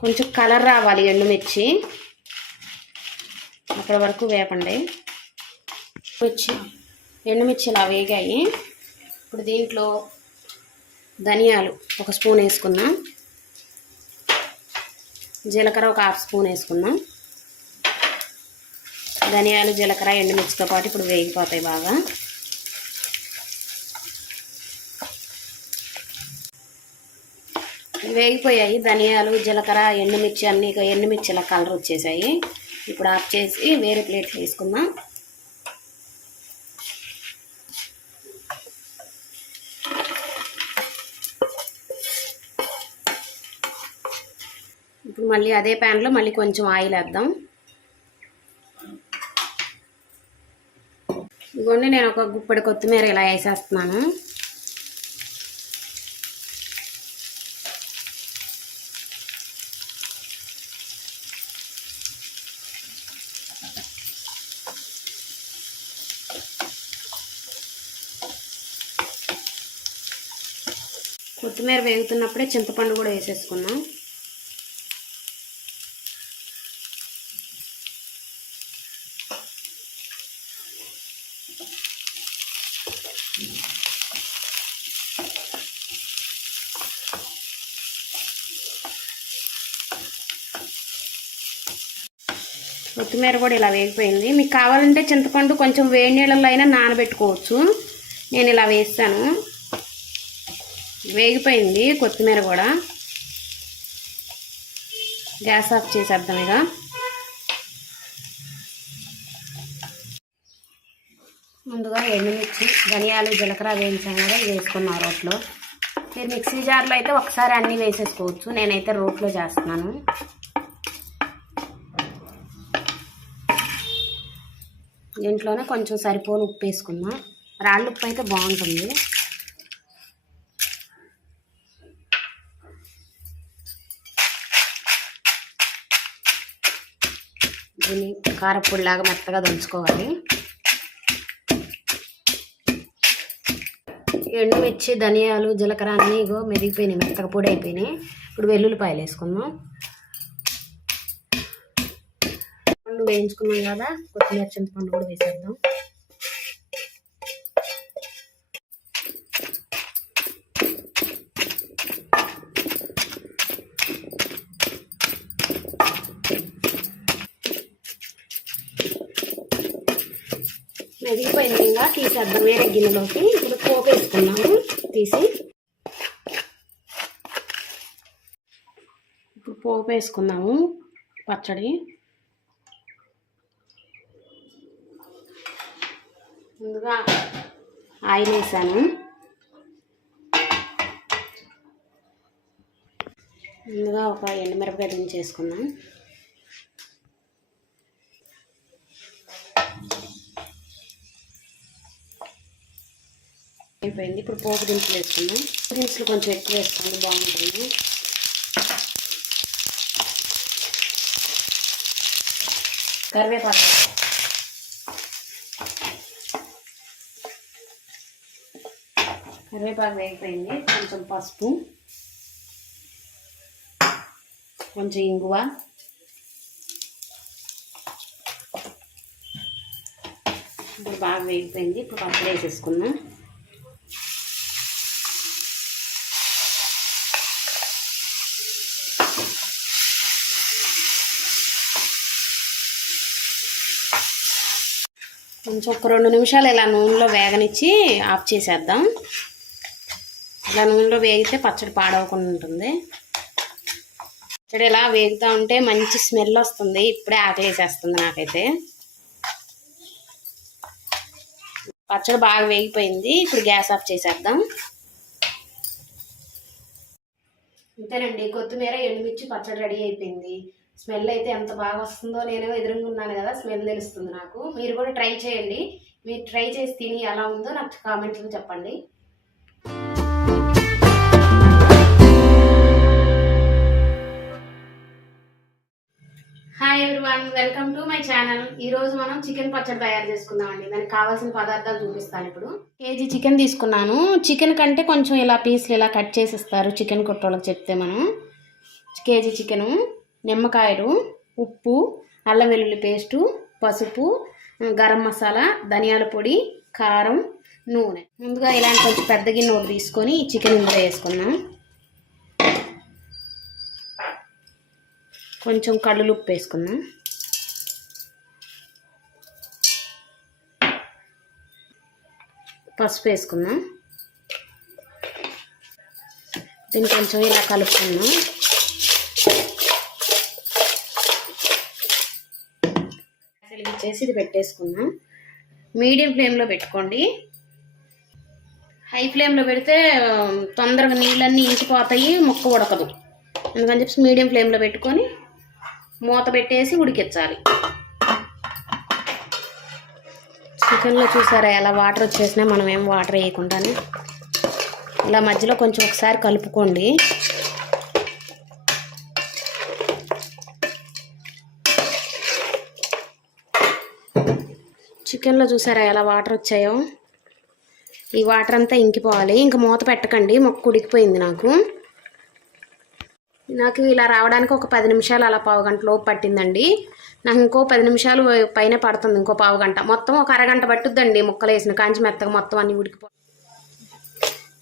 కొంచెం కలర్ రావాలి ఎండుమిర్చి, అప్పటి వరకు వేపండి. ఎండుమిర్చి ఇలా వేగాయి. ఇప్పుడు దీంట్లో ధనియాలు 1 స్పూన్ వేసుకున్నాం. జీలకర్ర ఒక 1/2 స్పూన్ వేసుకున్నాం. ధనియాలు, జీలకర్ర ఎండుమిర్చితో పాటు ఇప్పుడు వేగిపోతాయి బాగా. వేగిపోయాయి ధనియాలు, జీలకర్ర, ఎండుమిర్చి అన్నీ. ఎండుమిర్చి ఇలా కలర్ వచ్చేసాయి. ఇప్పుడు ఆఫ్ చేసి వేరే ప్లేట్లు వేసుకుందాం. ఇప్పుడు మళ్ళీ అదే ప్యాన్లో మళ్ళీ కొంచెం ఆయిల్ వేద్దాం. ఇదిగోండి, నేను ఒక గుప్పెడు కొత్తిమీర ఇలా వేసేస్తున్నాను. కొత్తిమీర వేగుతున్నప్పుడే చింతపండు కూడా వేసేసుకున్నాం. కొత్తిమీర కూడా ఇలా వేగిపోయింది. మీకు కావాలంటే చింతపండు కొంచెం వేడి నీళ్ళల్లో అయినా నానబెట్టుకోవచ్చు. నేను ఇలా వేస్తాను. వేగిపోయింది కొత్తిమీర కూడా. గ్యాస్ ఆఫ్ చేసేద్దాం. ఇక ముందుగా ఎండుమిర్చి, ధనియాలు, జీలకర్ర వేయించాం కదా, వేసుకున్నాం రోట్లో. మీరు మిక్సీ జార్లో అయితే ఒకసారి అన్నీ వేసేసుకోవచ్చు, నేనైతే రోట్లో చేస్తున్నాను. దీంట్లోనే కొంచెం సరిపోని ఉప్పు వేసుకుందాం. రాళ్ళ ఉప్పు అయితే బాగుంటుంది. దీన్ని కారపొడిలాగా మెత్తగా దంచుకోవాలి. ఎండుమిర్చి, ధనియాలు, జీలకర్ర అన్నీ ఇగో మెరిగిపోయినాయి, మెత్తగా పొడి అయిపోయినాయి. ఇప్పుడు వెల్లుల్లిపాయలు వేసుకుందాం. పండు వేయించుకున్నాం కదా, కొత్తిమీర, చింతపండు కూడా వేసేద్దాం. మెరిగిపోయింది, ఇంకా తీసేద్దాం వేరే గిన్నెలోకి. ఇప్పుడు పోపు వేసుకున్నాము తీసి. ఇప్పుడు పోపు వేసుకున్నాము పచ్చడి. ముందుగా ఆయిల్ వేసాను. ముందుగా ఒక ఎండుమిరపకాయ దించేసుకున్నాం. అయిపోయింది. ఇప్పుడు పోపు దినుసులు వేసుకున్నాం. దినుసులు కొంచెం ఎక్కువ వేసుకోండి, బాగుంటుంది. కరివేపాకు, కరివేపాకు వేగిపోయింది. కొంచెం పసుపు, కొంచెం ఇంగువ, ఇప్పుడు బాగా వేగిపోయింది. ఇప్పుడు పచ్చడి వేసేసుకుందాం. కొంచెం ఒక 2 నిమిషాలు ఇలా నూనెలో వేగనిచ్చి ఆఫ్ చేసేద్దాం. ఇలా నూనెలో వేగితే పచ్చడి పాడవకుండా ఉంటుంది. పచ్చడి ఇలా వేగుతూ ఉంటే మంచి స్మెల్ వస్తుంది. ఇప్పుడే ఆకలేసేస్తుంది నాకైతే. పచ్చడి బాగా వేగిపోయింది. ఇప్పుడు గ్యాస్ ఆఫ్ చేసేద్దాం. అంతేనండి, కొత్తిమీర, ఎండుమిర్చి పచ్చడి రెడీ అయిపోయింది. స్మెల్ అయితే ఎంత బాగా వస్తుందో, నేను ఎదురుగున్నాను కదా, స్మెల్ తెలుస్తుంది నాకు. మీరు కూడా ట్రై చేయండి. మీరు ట్రై చేసి తిని ఎలా ఉందో నాకు కామెంట్లో చెప్పండి. Hi everyone, welcome to my channel. ఈరోజు మనం చికెన్ పచ్చడి తయారు చేసుకుందామండి. దానికి కావాల్సిన పదార్థాలు చూపిస్తాను. ఇప్పుడు కేజీ చికెన్ తీసుకున్నాను. చికెన్ కంటే కొంచెం ఇలా పీసులు ఇలా కట్ చేసి ఇస్తారు చికెన్ కొట్టోళ్ళకి చెప్తే. మనం కేజీ చికెను, నిమ్మకాయలు, ఉప్పు, అల్లం వెల్లుల్లి పేస్టు, పసుపు, గరం మసాలా, ధనియాల పొడి, కారం, నూనె. ముందుగా ఇలాంటి కొంచెం పెద్ద గిన్నె ఒకటి తీసుకొని ఈ చికెన్ ఇందులో వేసుకున్నాం. కొంచెం కల్లులుప్పు వేసుకున్నాం. పసుపు వేసుకున్నాం. దీన్ని కొంచెం ఇలా కలుపుకున్నాం. చేసి ఇది పెట్టేసుకున్నాం. మీడియం ఫ్లేమ్లో పెట్టుకోండి. హై ఫ్లేమ్లో పెడితే తొందరగా నీళ్ళన్నీ ఇంకిపోతాయి, ముక్క ఉడకదు. అందుకని చెప్పి మీడియం ఫ్లేమ్లో పెట్టుకొని మూత పెట్టేసి ఉడికించాలి. చికెన్లో చూసారా ఎలా వాటర్ వచ్చేసినా, మనం ఏం వాటర్ వేయకుండానే ఇలా మధ్యలో కొంచెం ఒకసారి కలుపుకోండి. చికెన్లో చూసారా ఎలా వాటర్ వచ్చాయో, ఈ వాటర్ అంతా ఇంకిపోవాలి. ఇంకా మూత పెట్టకండి, మొక్క ఉడికిపోయింది. నాకు ఇలా రావడానికి ఒక 10 నిమిషాలు అలా పావు గంట లోపు పట్టిందండి. నాకు ఇంకో 10 నిమిషాలు పైన పడుతుంది, ఇంకో పావు గంట. మొత్తం ఒక అరగంట పట్టుద్దండి ముక్కలు వేసిన కాంచి మెత్తగా మొత్తం అన్నీ ఉడికిపో.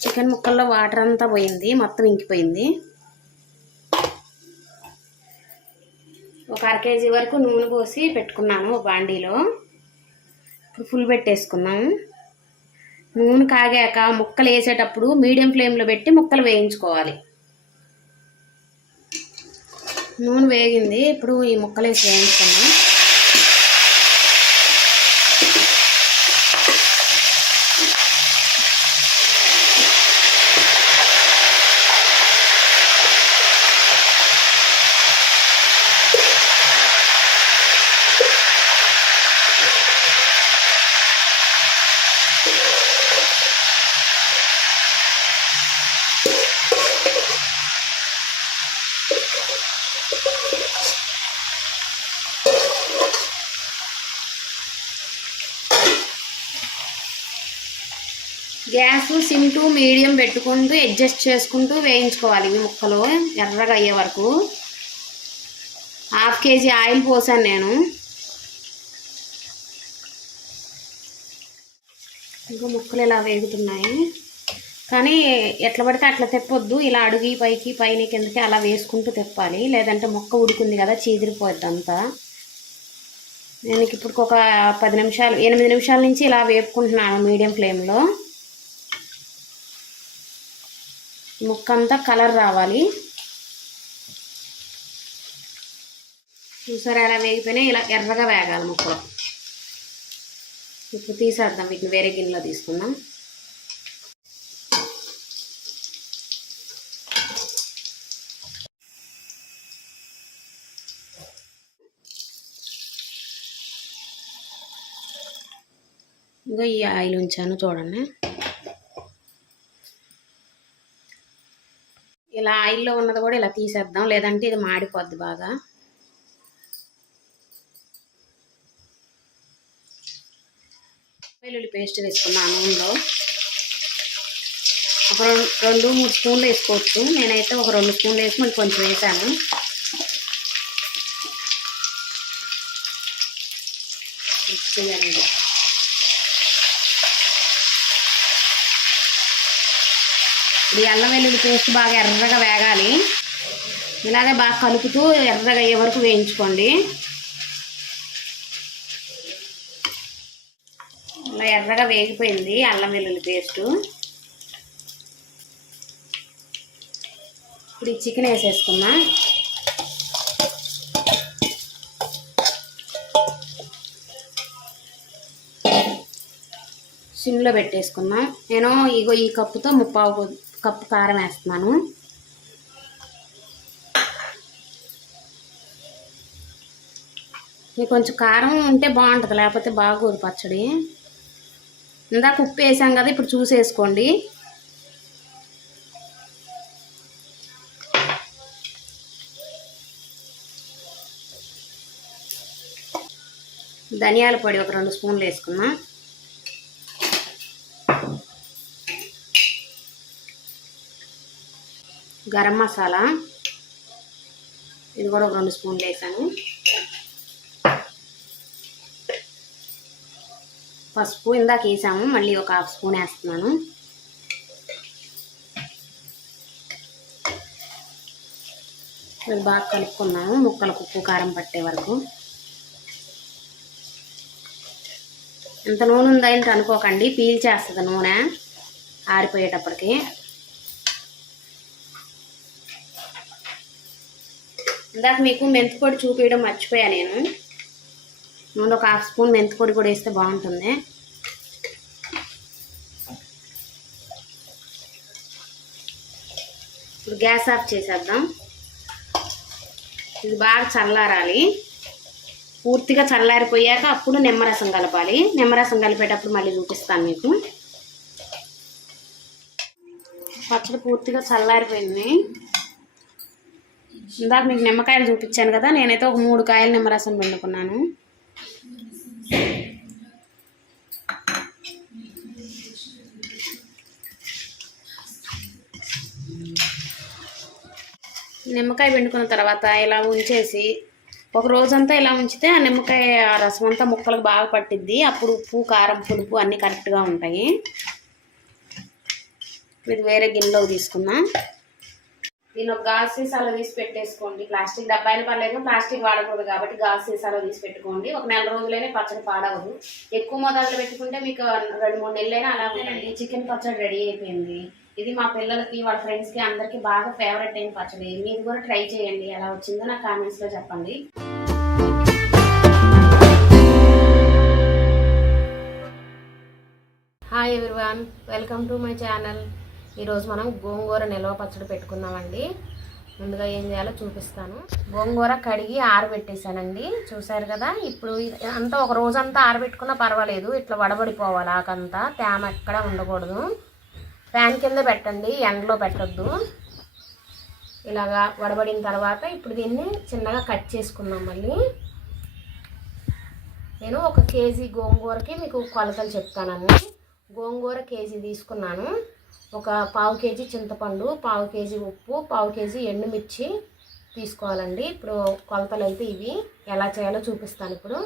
చికెన్ ముక్కల్లో వాటర్ అంతా పోయింది, మొత్తం ఇంకిపోయింది. ఒక 1/2 కేజీ వరకు నూనె పోసి పెట్టుకున్నాను బాండీలో. ఇప్పుడు ఫుల్ పెట్టేసుకున్నాము. నూనె కాగాక ముక్కలు వేసేటప్పుడు మీడియం ఫ్లేమ్లో పెట్టి ముక్కలు వేయించుకోవాలి. నూనె వేగింది, ఇప్పుడు ఈ ముక్కలు వేసి వేయించుకున్నాం. గ్యాస్ సిమ్ టు మీడియం పెట్టుకుంటూ అడ్జస్ట్ చేసుకుంటూ వేయించుకోవాలి ఇవి ముక్కలు ఎర్రగా అయ్యే వరకు. 1/2 kg ఆయిల్ పోసాను నేను. ఇంకా ముక్కలు ఇలా వేగుతున్నాయి, కానీ ఎట్లా పడితే అట్లా తెప్పొద్దు. ఇలా అడుగు పైకి పైన కిందకి అలా వేసుకుంటూ తెప్పాలి, లేదంటే ముక్క ఉడుకుంది కదా చీదిరిపోద్ది అంతా. నేను ఇప్పుడు ఒక 8 నిమిషాల నుంచి ఇలా వేపుకుంటున్నాను మీడియం ఫ్లేమ్లో. ముక్క అంతా కలర్ రావాలి. చూసారా ఎలా వేగిపోయినాయి, ఇలా ఎర్రగా వేగాలి ముక్కలు. ఇప్పుడు తీసేద్దాం, వీటిని వేరే గిన్నెలో తీసుకుందాం. ఇంకా ఈ ఆయిల్ ఉంచాను చూడండి. ఇలా ఆయిల్లో ఉన్నది కూడా ఇలా తీసేద్దాం, లేదంటే ఇది మాడిపోద్ది బాగా. వెల్లుల్లి పేస్ట్ వేసుకున్నాను నూనెలో. ఒక 2-3 స్పూన్లు వేసుకోవచ్చు. నేనైతే ఒక 2 స్పూన్లు వేసి మళ్ళీ కొంచెం వేసాను. చేయాలి. ఈ అల్లం వెల్లుల్లి పేస్ట్ బాగా ఎర్రగా వేగాలి. ఇలాగే బాగా కలుపుతూ ఎర్రగా అయ్యే వరకు వేయించుకోండి. ఇలా ఎర్రగా వేగిపోయింది అల్లం వెల్లుల్లి పేస్టు. ఇప్పుడు ఈ చికెన్ వేసేసుకున్నా. సిమ్లో పెట్టేసుకున్నా. నేను ఈ కప్పుతో 3/4 కప్పు కారం వేస్తున్నాను. మీకు కొంచెం కారం ఉంటే బాగుంటుంది, లేకపోతే బాగోదు పచ్చడి. ఇందాక ఉప్పు వేసాం కదా, ఇప్పుడు చూసేసుకోండి. ధనియాల పొడి ఒక 2 స్పూన్లు వేసుకున్నా. గరం మసాలా ఇది కూడా ఒక 2 స్పూన్లు వేసాను. పసుపు ఇందాక వేసాము, మళ్ళీ ఒక 1/2 స్పూన్ వేస్తున్నాను. ఇది బాగా కలుపుకున్నాము ముక్కలకు ఉప్పు కారం పట్టే వరకు. ఎంత నూనె ఉందంటే అనుకోకండి, పీల్చేస్తుంది నూనె ఆరిపోయేటప్పటికి. ఇందాక మీకు మెంతిపొడి చూపించడం మర్చిపోయా నేను. నూనె ఒక 1/2 స్పూన్ మెంతిపొడి కూడా వేస్తే బాగుంటుంది. ఇప్పుడు గ్యాస్ ఆఫ్ చేసేద్దాం. ఇది బాగా చల్లారాలి. పూర్తిగా చల్లారిపోయాక అప్పుడు నిమ్మరసం కలపాలి. నిమ్మరసం కలిపేటప్పుడు మళ్ళీ చూపిస్తాను మీకు. పచ్చడి పూర్తిగా చల్లారిపోయింది. ఇందాక మీకు నిమ్మకాయలు చూపించాను కదా, నేనైతే ఒక 3 కాయలు నిమ్మరసం పిండుకున్నాను. నిమ్మకాయ పిండుకున్న తర్వాత ఇలా ఉంచేసి ఒక రోజంతా ఇలా ఉంచితే ఆ నిమ్మకాయ రసం అంతా ముక్కలకు బాగా పట్టిద్ది. అప్పుడు ఉప్పు కారం పులుపు అన్నీ కరెక్ట్గా ఉంటాయి. ఇది వేరే గిన్నెలోకి తీసుకున్నా. దీని ఒక గాజు సీసాలో తీసి పెట్టేసుకోండి. ప్లాస్టిక్ డబ్బా అయినా పర్లేదు, ప్లాస్టిక్ వాడకూడదు కాబట్టి గాజు సీసాలో తీసి పెట్టుకోండి. ఒక 4 రోజులైనా పచ్చడి పాడవదు. ఎక్కువ మోతాదులో పెట్టుకుంటే మీకు 2-3 నెలలైనా అలా ఉండండి. చికెన్ పచ్చడి రెడీ అయిపోయింది. ఇది మా పిల్లలకి వాళ్ళ ఫ్రెండ్స్కి అందరికీ బాగా ఫేవరెట్ అయిన పచ్చడి. మీరు కూడా ట్రై చేయండి. ఎలా వచ్చిందో నాకు కామెంట్స్లో చెప్పండి. Hi everyone, welcome to my channel. ఈరోజు మనం గోంగూర నిల్వ పచ్చడి పెట్టుకుందామండి. ముందుగా ఏం చేయాలో చూపిస్తాను. గోంగూర కడిగి ఆరబెట్టేసానండి, చూసారు కదా. ఇప్పుడు అంతా ఒక రోజంతా ఆరబెట్టుకున్నా పర్వాలేదు, ఇట్లా వడబడిపోవాలి. ఆకంతా తేమ ఎక్కడ ఉండకూడదు. ఫ్యాన్ కింద పెట్టండి, ఎండలో పెట్టొద్దు. ఇలాగా వడబడిన తర్వాత ఇప్పుడు దీన్ని చిన్నగా కట్ చేసుకుందాం. మళ్ళీ నేను 1 కేజీ గోంగూరకి మీకు కొలతలు చెప్తానండి. గోంగూర కేజీ తీసుకున్నాను. ఒక పావు కేజీ చింతపండు, పావు కేజీ ఉప్పు, పావు కేజీ ఎండుమిర్చి తీసుకోవాలండి. ఇప్పుడు కొలతలు అయితే ఇవి. ఎలా చేయాలో చూపిస్తాను ఇప్పుడు.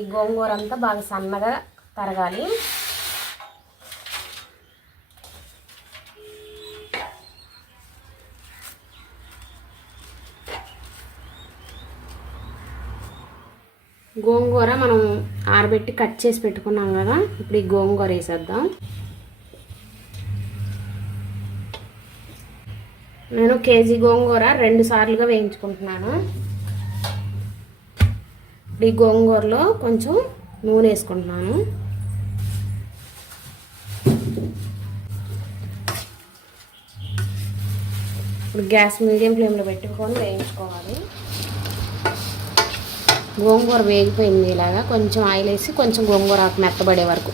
ఈ గోంగూర అంతా బాగా సన్నగా తరగాలి. గోంగూర మనం ఆరబెట్టి కట్ చేసి పెట్టుకున్నాం కదా, ఇప్పుడు ఈ గోంగూర వేసేద్దాం. నేను కేజీ గోంగూర 2 సార్లుగా వేయించుకుంటున్నాను. ఈ గోంగూరలో కొంచెం నూనె వేసుకుంటున్నాను. ఇప్పుడు గ్యాస్ మీడియం ఫ్లేమ్లో పెట్టుకొని వేయించుకోవాలి. గోంగూర వేగిపోయింది. ఇలాగా కొంచెం ఆయిల్ వేసి కొంచెం గోంగూర మెత్తబడే వరకు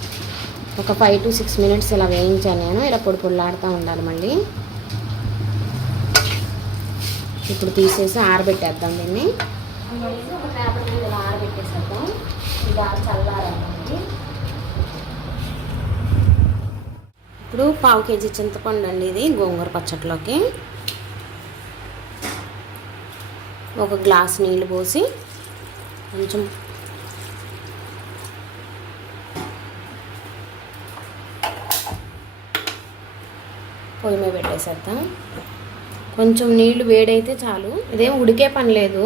ఒక 5 to 6 minutes ఇలా వేయించాను నేను. ఇలా పొడి పొడిలాడుతూ ఉండాలి. మళ్ళీ ఇప్పుడు తీసేసి ఆరబెట్టేద్దాం దీన్ని. ఒక పేపర్ మీద ఇలా ఆరబెట్టేసేద్దాం. ఇది చల్లారండి. ఇప్పుడు పావు కేజీ చింతపండు అండి ఇది గోంగూర పచ్చడిలోకి. ఒక గ్లాస్ నీళ్ళు పోసి కొంచెం పొయ్యి మీద పెట్టేసేద్దాం. కొంచెం నీళ్లు వేడైతే చాలు. ఇదేం ఉడికే పని లేదు.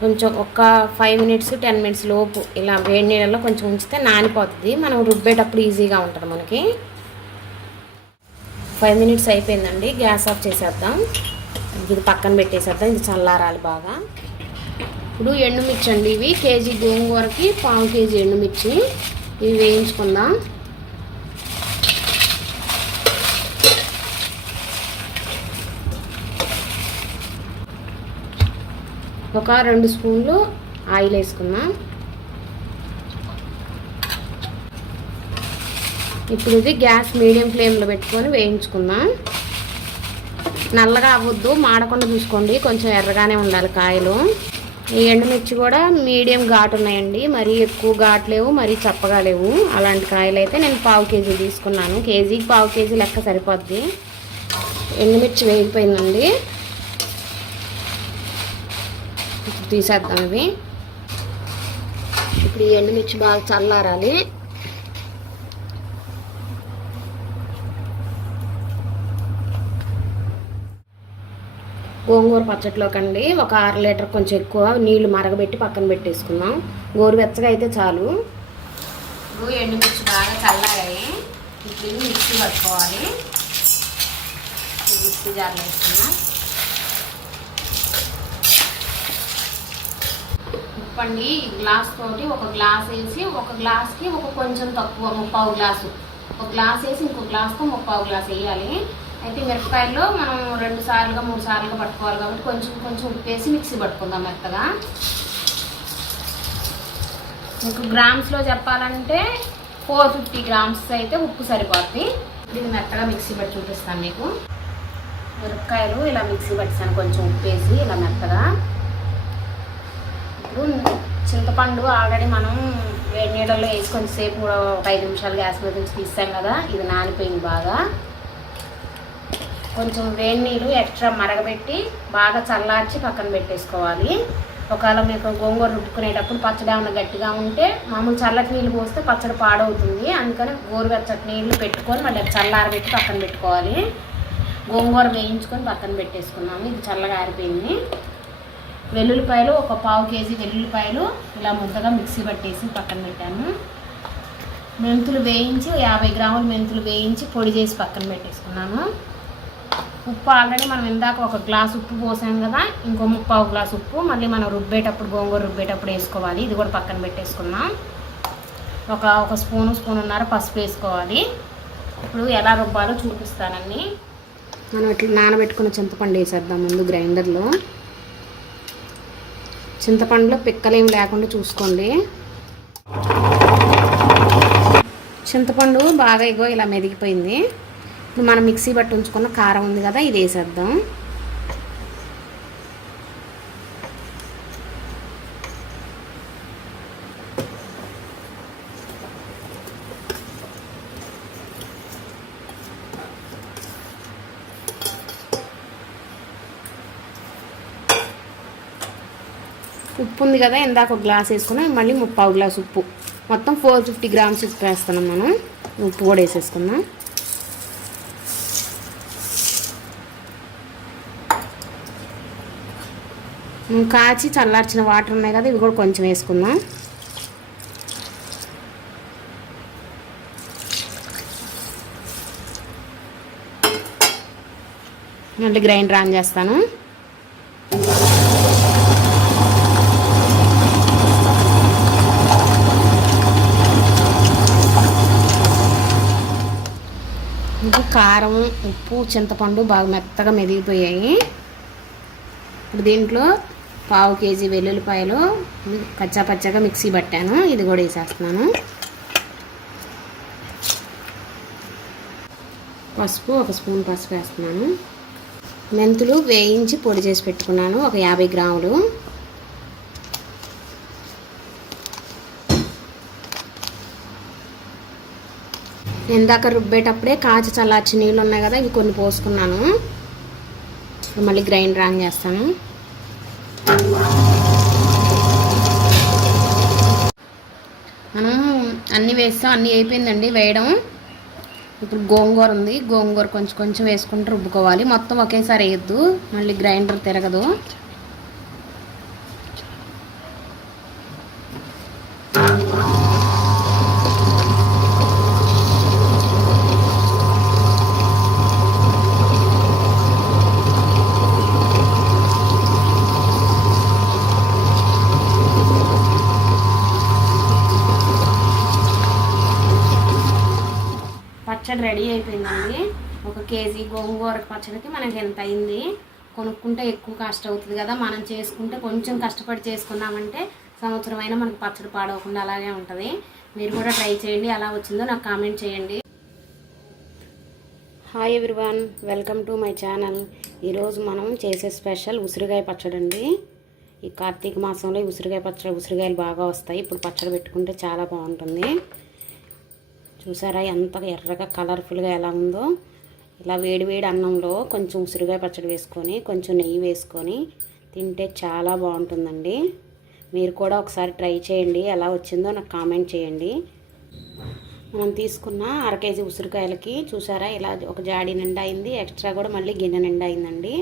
కొంచెం ఒక 5 minutes 10 minutes లోపు ఇలా వేడి నీళ్ళలో కొంచెం ఉంచితే నానిపోతుంది. మనం రుబ్బేటప్పుడు ఈజీగా ఉంటుంది మనకి. 5 minutes అయిపోయిందండి. గ్యాస్ ఆఫ్ చేసేద్దాం. ఇది పక్కన పెట్టేసేద్దాం. ఇది చల్లారాలి బాగా. ఇప్పుడు ఎండుమిర్చి అండి ఇవి. కేజీ గోంగూరకి పావు కేజీ ఎండుమిర్చి ఇవి వేయించుకుందాం. ఒక 2 స్పూన్లు ఆయిల్ వేసుకుందాం. ఇప్పుడు ఇది గ్యాస్ మీడియం ఫ్లేమ్లో పెట్టుకొని వేయించుకుందాం. నల్లగా అవ్వద్దు, మాడకుండా చూసుకోండి. కొంచెం ఎర్రగానే ఉండాలి కాయలు. ఈ ఎండుమిర్చి కూడా మీడియం ఘాటు ఉన్నాయండి. మరీ ఎక్కువ ఘాటు లేవు, మరీ చప్పగా లేవు. అలాంటి కాయలు అయితే నేను పావు కేజీ తీసుకున్నాను. కేజీకి పావు కేజీ లెక్క సరిపోద్ది. ఎండుమిర్చి వేగిపోయిందండి. ఇప్పుడు తీసేద్దాం ఇవి. ఇప్పుడు ఈ ఎండుమిర్చి బాగా చల్లారాలి. గోంగూర పచ్చడిలోకండి ఒక 1/2 లీటర్ కొంచెం ఎక్కువ నీళ్లు మరగబెట్టి పక్కన పెట్టేసుకుందాం. గోరువెచ్చగా అయితే చాలు. ఇప్పుడు ఎండుమిర్చి బాగా చల్లారాయి. ఇప్పుడు మిక్సీ పట్టుకోవాలి. మిక్సీ జార్లో వేసుకున్నాం. ఉప్పండి గ్లాస్ తోటి ఒక గ్లాస్ వేసి, ఒక గ్లాస్కి ఒక కొంచెం తక్కువ 3/4 గ్లాసు. ఒక గ్లాస్ వేసి ఇంకో గ్లాస్తో 3/4 గ్లాస్ వేయాలి. అయితే మిరపకాయల్లో మనం 2 సార్లుగా 3 సార్లుగా పట్టుకోవాలి కాబట్టి కొంచెం కొంచెం ఉప్పు వేసి మిక్సీ పట్టుకుందాం మెత్తగా. మీకు గ్రామ్స్లో చెప్పాలంటే 450 grams అయితే ఉప్పు సరిపోద్ది. ఇది మెత్తగా మిక్సీ పట్టి చూపిస్తాను మీకు. మిరపకాయలు ఇలా మిక్సీ పట్టిస్తాను కొంచెం ఉప్పు వేసి ఇలా మెత్తగా. ఇప్పుడు చింతపండు ఆల్రెడీ మనం వేడి నీళ్ళల్లో వేసి కొంచెంసేపు కూడా 5 నిమిషాలు గ్యాస్ మీద నుంచి తీసాం కదా, ఇది నానిపోయింది బాగా. కొంచెం వేడి నీళ్ళు ఎక్స్ట్రా మరగబెట్టి బాగా చల్లార్చి పక్కన పెట్టేసుకోవాలి. ఒకవేళ మీకు గోంగూర రుబ్బుకునేటప్పుడు పచ్చడి ఏమైనా గట్టిగా ఉంటే మామూలు చల్లటి నీళ్ళు పోస్తే పచ్చడి పాడవుతుంది. అందుకని గోరువెచ్చటి నీళ్ళు పెట్టుకొని మళ్ళీ చల్లారబెట్టి పక్కన పెట్టుకోవాలి. గోంగూర వేయించుకొని పక్కన పెట్టేసుకున్నాము. ఇది చల్లగా ఆరిపోయింది. వెల్లుల్లిపాయలు ఒక పావు కేజీ వెల్లుల్లిపాయలు ఇలా ముద్దగా మిక్సీ పట్టేసి పక్కన పెట్టాను. మెంతులు వేయించి 50 గ్రాముల మెంతులు వేయించి పొడి చేసి పక్కన పెట్టేసుకున్నాను. ఉప్పు ఆల్రెడీ మనం ఇందాక ఒక గ్లాస్ ఉప్పు పోసాం కదా, ఇంకో 3/4 గ్లాస్ ఉప్పు మళ్ళీ మనం రుబ్బేటప్పుడు గోంగూర రుబ్బేటప్పుడు వేసుకోవాలి. ఇది కూడా పక్కన పెట్టేసుకున్నాం. ఒక స్పూన్నర పసుపు వేసుకోవాలి. ఇప్పుడు ఎలా రుబ్బాలో చూపిస్తానండి. మనం ఇట్లా నానబెట్టుకున్న చింతపండు వేసేద్దాం ముందు గ్రైండర్లో. చింతపండులో పిక్కలేం లేకుండా చూసుకోండి. చింతపండు బాగా ఇలా మెదిగిపోయింది. ఇప్పుడు మనం మిక్సీ పట్టి ఉంచుకున్న కారం ఉంది కదా, ఇది వేసేద్దాం. ఉప్పు ఉంది కదా, ఇందాక ఒక గ్లాస్ వేసుకున్నాం, మళ్ళీ 3/4 గ్లాస్ ఉప్పు, మొత్తం 450 గ్రామ్స్ ఉప్పు వేస్తున్నాం మనం. ఉప్పు కూడా వేసేసుకుందాం. కాచి చల్లార్చిన వాటర్ ఉన్నాయి కదా, ఇవి కూడా కొంచెం వేసుకుందాం. మళ్ళీ గ్రైండర్ ఆన్ చేస్తాను. ఇంకా కారం, ఉప్పు, చింతపండు బాగా మెత్తగా మెదిగిపోయాయి. ఇప్పుడు దీంట్లో 1/4 కేజీ వెల్లుల్లిపాయలు కచ్చా పచ్చగా మిక్సీ పట్టాను, ఇది కూడా వేసేస్తున్నాను. పసుపు, 1 స్పూన్ పసుపు వేస్తున్నాను. మెంతులు వేయించి పొడి చేసి పెట్టుకున్నాను, ఒక 50 గ్రాములు. ఇందాక రుబ్బేటప్పుడే కాచి చల్లార్చి నీళ్ళు ఉన్నాయి కదా, ఇవి కొన్ని పోసుకున్నాను. మళ్ళీ గ్రైండర్ ఆన్ చేస్తాను. మనం అన్నీ వేస్తాం, అన్నీ అయిపోయిందండి వేయడం. ఇప్పుడు గోంగూర ఉంది, గోంగూర కొంచెం కొంచెం వేసుకుంటూ రుబ్బుకోవాలి, మొత్తం ఒకేసారి వేయద్దు, మళ్ళీ గ్రైండర్ తిరగదు. పచ్చడి రెడీ అయిపోయిందండి. 1 కేజీ గోంగూర పచ్చడికి మనకి ఎంత అయింది. కొనుక్కుంటే ఎక్కువ కాస్ట్ అవుతుంది కదా, మనం చేసుకుంటే కొంచెం కష్టపడి చేసుకున్నామంటే సంవత్సరం అయినా మనకు పచ్చడి పాడవకుండా అలాగే ఉంటుంది. మీరు కూడా ట్రై చేయండి, ఎలా వచ్చిందో నాకు కామెంట్ చేయండి. Hi everyone, welcome to my channel. ఈరోజు మనం చేసే స్పెషల్ ఉసిరికాయ పచ్చడి అండి. ఈ కార్తీక మాసంలో ఈ ఉసిరికాయ పచ్చడి, ఉసిరికాయలు బాగా వస్తాయి. ఇప్పుడు పచ్చడి పెట్టుకుంటే చాలా బాగుంటుంది. చూసారా ఎంత ఎర్రగా కలర్ఫుల్గా ఎలా ఉందో. ఇలా వేడి వేడి అన్నంలో కొంచెం ఉసిరికాయ పచ్చడి వేసుకొని కొంచెం నెయ్యి వేసుకొని తింటే చాలా బాగుంటుందండి. మీరు కూడా ఒకసారి ట్రై చేయండి, ఎలా వచ్చిందో నాకు కామెంట్ చేయండి. మనం తీసుకున్న 1/2 కేజీ ఉసిరికాయలకి చూసారా ఇలా ఒక జాడీ నిండా అయింది, ఎక్స్ట్రా కూడా మళ్ళీ గిన్నె నిండా అయిందండి.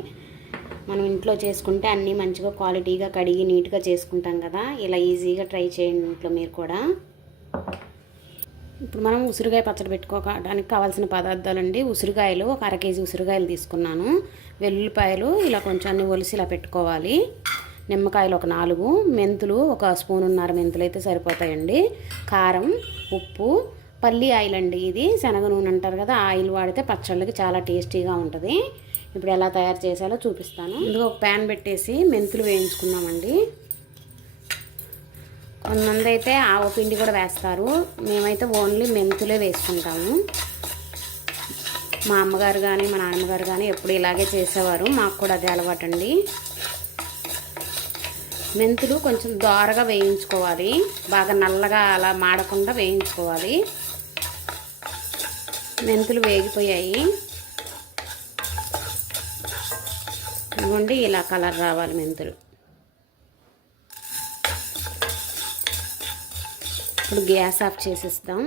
మనం ఇంట్లో చేసుకుంటే అన్నీ మంచిగా క్వాలిటీగా కడిగి నీట్గా చేసుకుంటాం కదా, ఇలా ఈజీగా ట్రై చేయండి ఇంట్లో మీరు కూడా. ఇప్పుడు మనం ఉసిరికాయ పచ్చడి పెట్టుకోవడానికి కావాల్సిన పదార్థాలండి. ఉసిరికాయలు ఒక 1/2 కేజీ ఉసిరికాయలు తీసుకున్నాను. వెల్లుల్లిపాయలు ఇలా కొంచెం అన్ని ఒలిసి ఇలా పెట్టుకోవాలి. నిమ్మకాయలు ఒక 4, మెంతులు 1 స్పూనున్నర మెంతులు అయితే సరిపోతాయండి. కారం, ఉప్పు, పల్లి ఆయిల్ అండి, ఇది శనగ నూనె అంటారు కదా, ఆయిల్ వాడితే పచ్చళ్ళకి చాలా టేస్టీగా ఉంటుంది. ఇప్పుడు ఎలా తయారు చేసాలో చూపిస్తాను. ఇందులో ఒక ప్యాన్ పెట్టేసి మెంతులు వేయించుకున్నామండి. కొంతమంది అయితే ఆవపిండి కూడా వేస్తారు, మేమైతే ఓన్లీ మెంతులే వేసుకుంటాము. మా అమ్మగారు కానీ మా నాన్నగారు కానీ ఎప్పుడు ఇలాగే చేసేవారు, మాకు కూడా అదే అలవాటు అండి. మెంతులు కొంచెం దోరగా వేయించుకోవాలి, బాగా నల్లగా అలా మాడకుండా వేయించుకోవాలి. మెంతులు వేగిపోయాయి, ఇదిగోండి ఇలా కలర్ రావాలి మెంతులు. ఇప్పుడు గ్యాస్ ఆఫ్ చేసేస్తాం.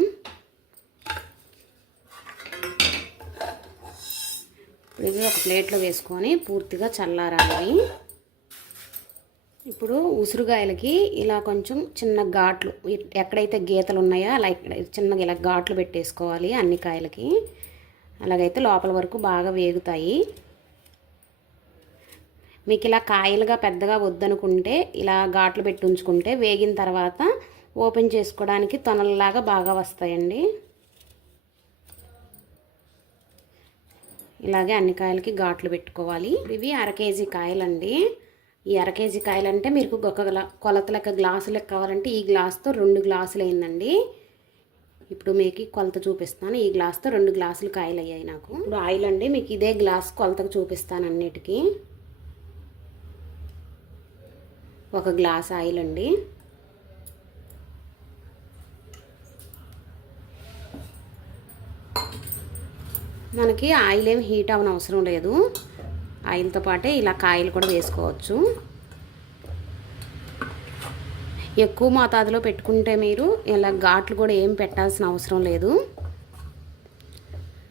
ఇప్పుడు ఇది ఒక ప్లేట్లో వేసుకొని పూర్తిగా చల్లారాలి. ఇప్పుడు ఉసిరికాయలకి ఇలా కొంచెం చిన్న ఘాట్లు, ఎక్కడైతే గీతలు ఉన్నాయో అలా చిన్నగా ఇలా ఘాట్లు పెట్టేసుకోవాలి అన్ని కాయలకి. అలాగైతే లోపల వరకు బాగా వేగుతాయి. మీకు ఇలా కాయలుగా పెద్దగా వద్దనుకుంటే ఇలా ఘాట్లు పెట్టి ఉంచుకుంటే వేగిన తర్వాత ఓపెన్ చేసుకోవడానికి తొనలలాగా బాగా వస్తాయండి. ఇలాగే అన్ని కాయలకి ఘాట్లు పెట్టుకోవాలి. ఇవి 1/2 కేజీ కాయలండి. ఈ 1/2 కేజీ కాయలంటే మీకు ఒక కొలత లెక్క గ్లాసు లెక్క కావాలంటే ఈ గ్లాస్తో 2 గ్లాసులు అయిందండి. ఇప్పుడు మీకు కొలత చూపిస్తాను. ఈ గ్లాస్తో 2 గ్లాసులు కాయలు అయ్యాయి నాకు. ఇప్పుడు ఆయిల్ అండి, మీకు ఇదే గ్లాస్ కొలతకు చూపిస్తాను అన్నిటికీ. 1 గ్లాస్ ఆయిల్ అండి. మనకి ఆయిల్ ఏమి హీట్ అవ్వని అవసరం లేదు, ఆయిల్తో పాటే ఇలా కాయలు కూడా వేసుకోవచ్చు. ఎక్కువ మోతాదులో పెట్టుకుంటే మీరు ఇలా ఘాట్లు కూడా ఏం పెట్టాల్సిన అవసరం లేదు.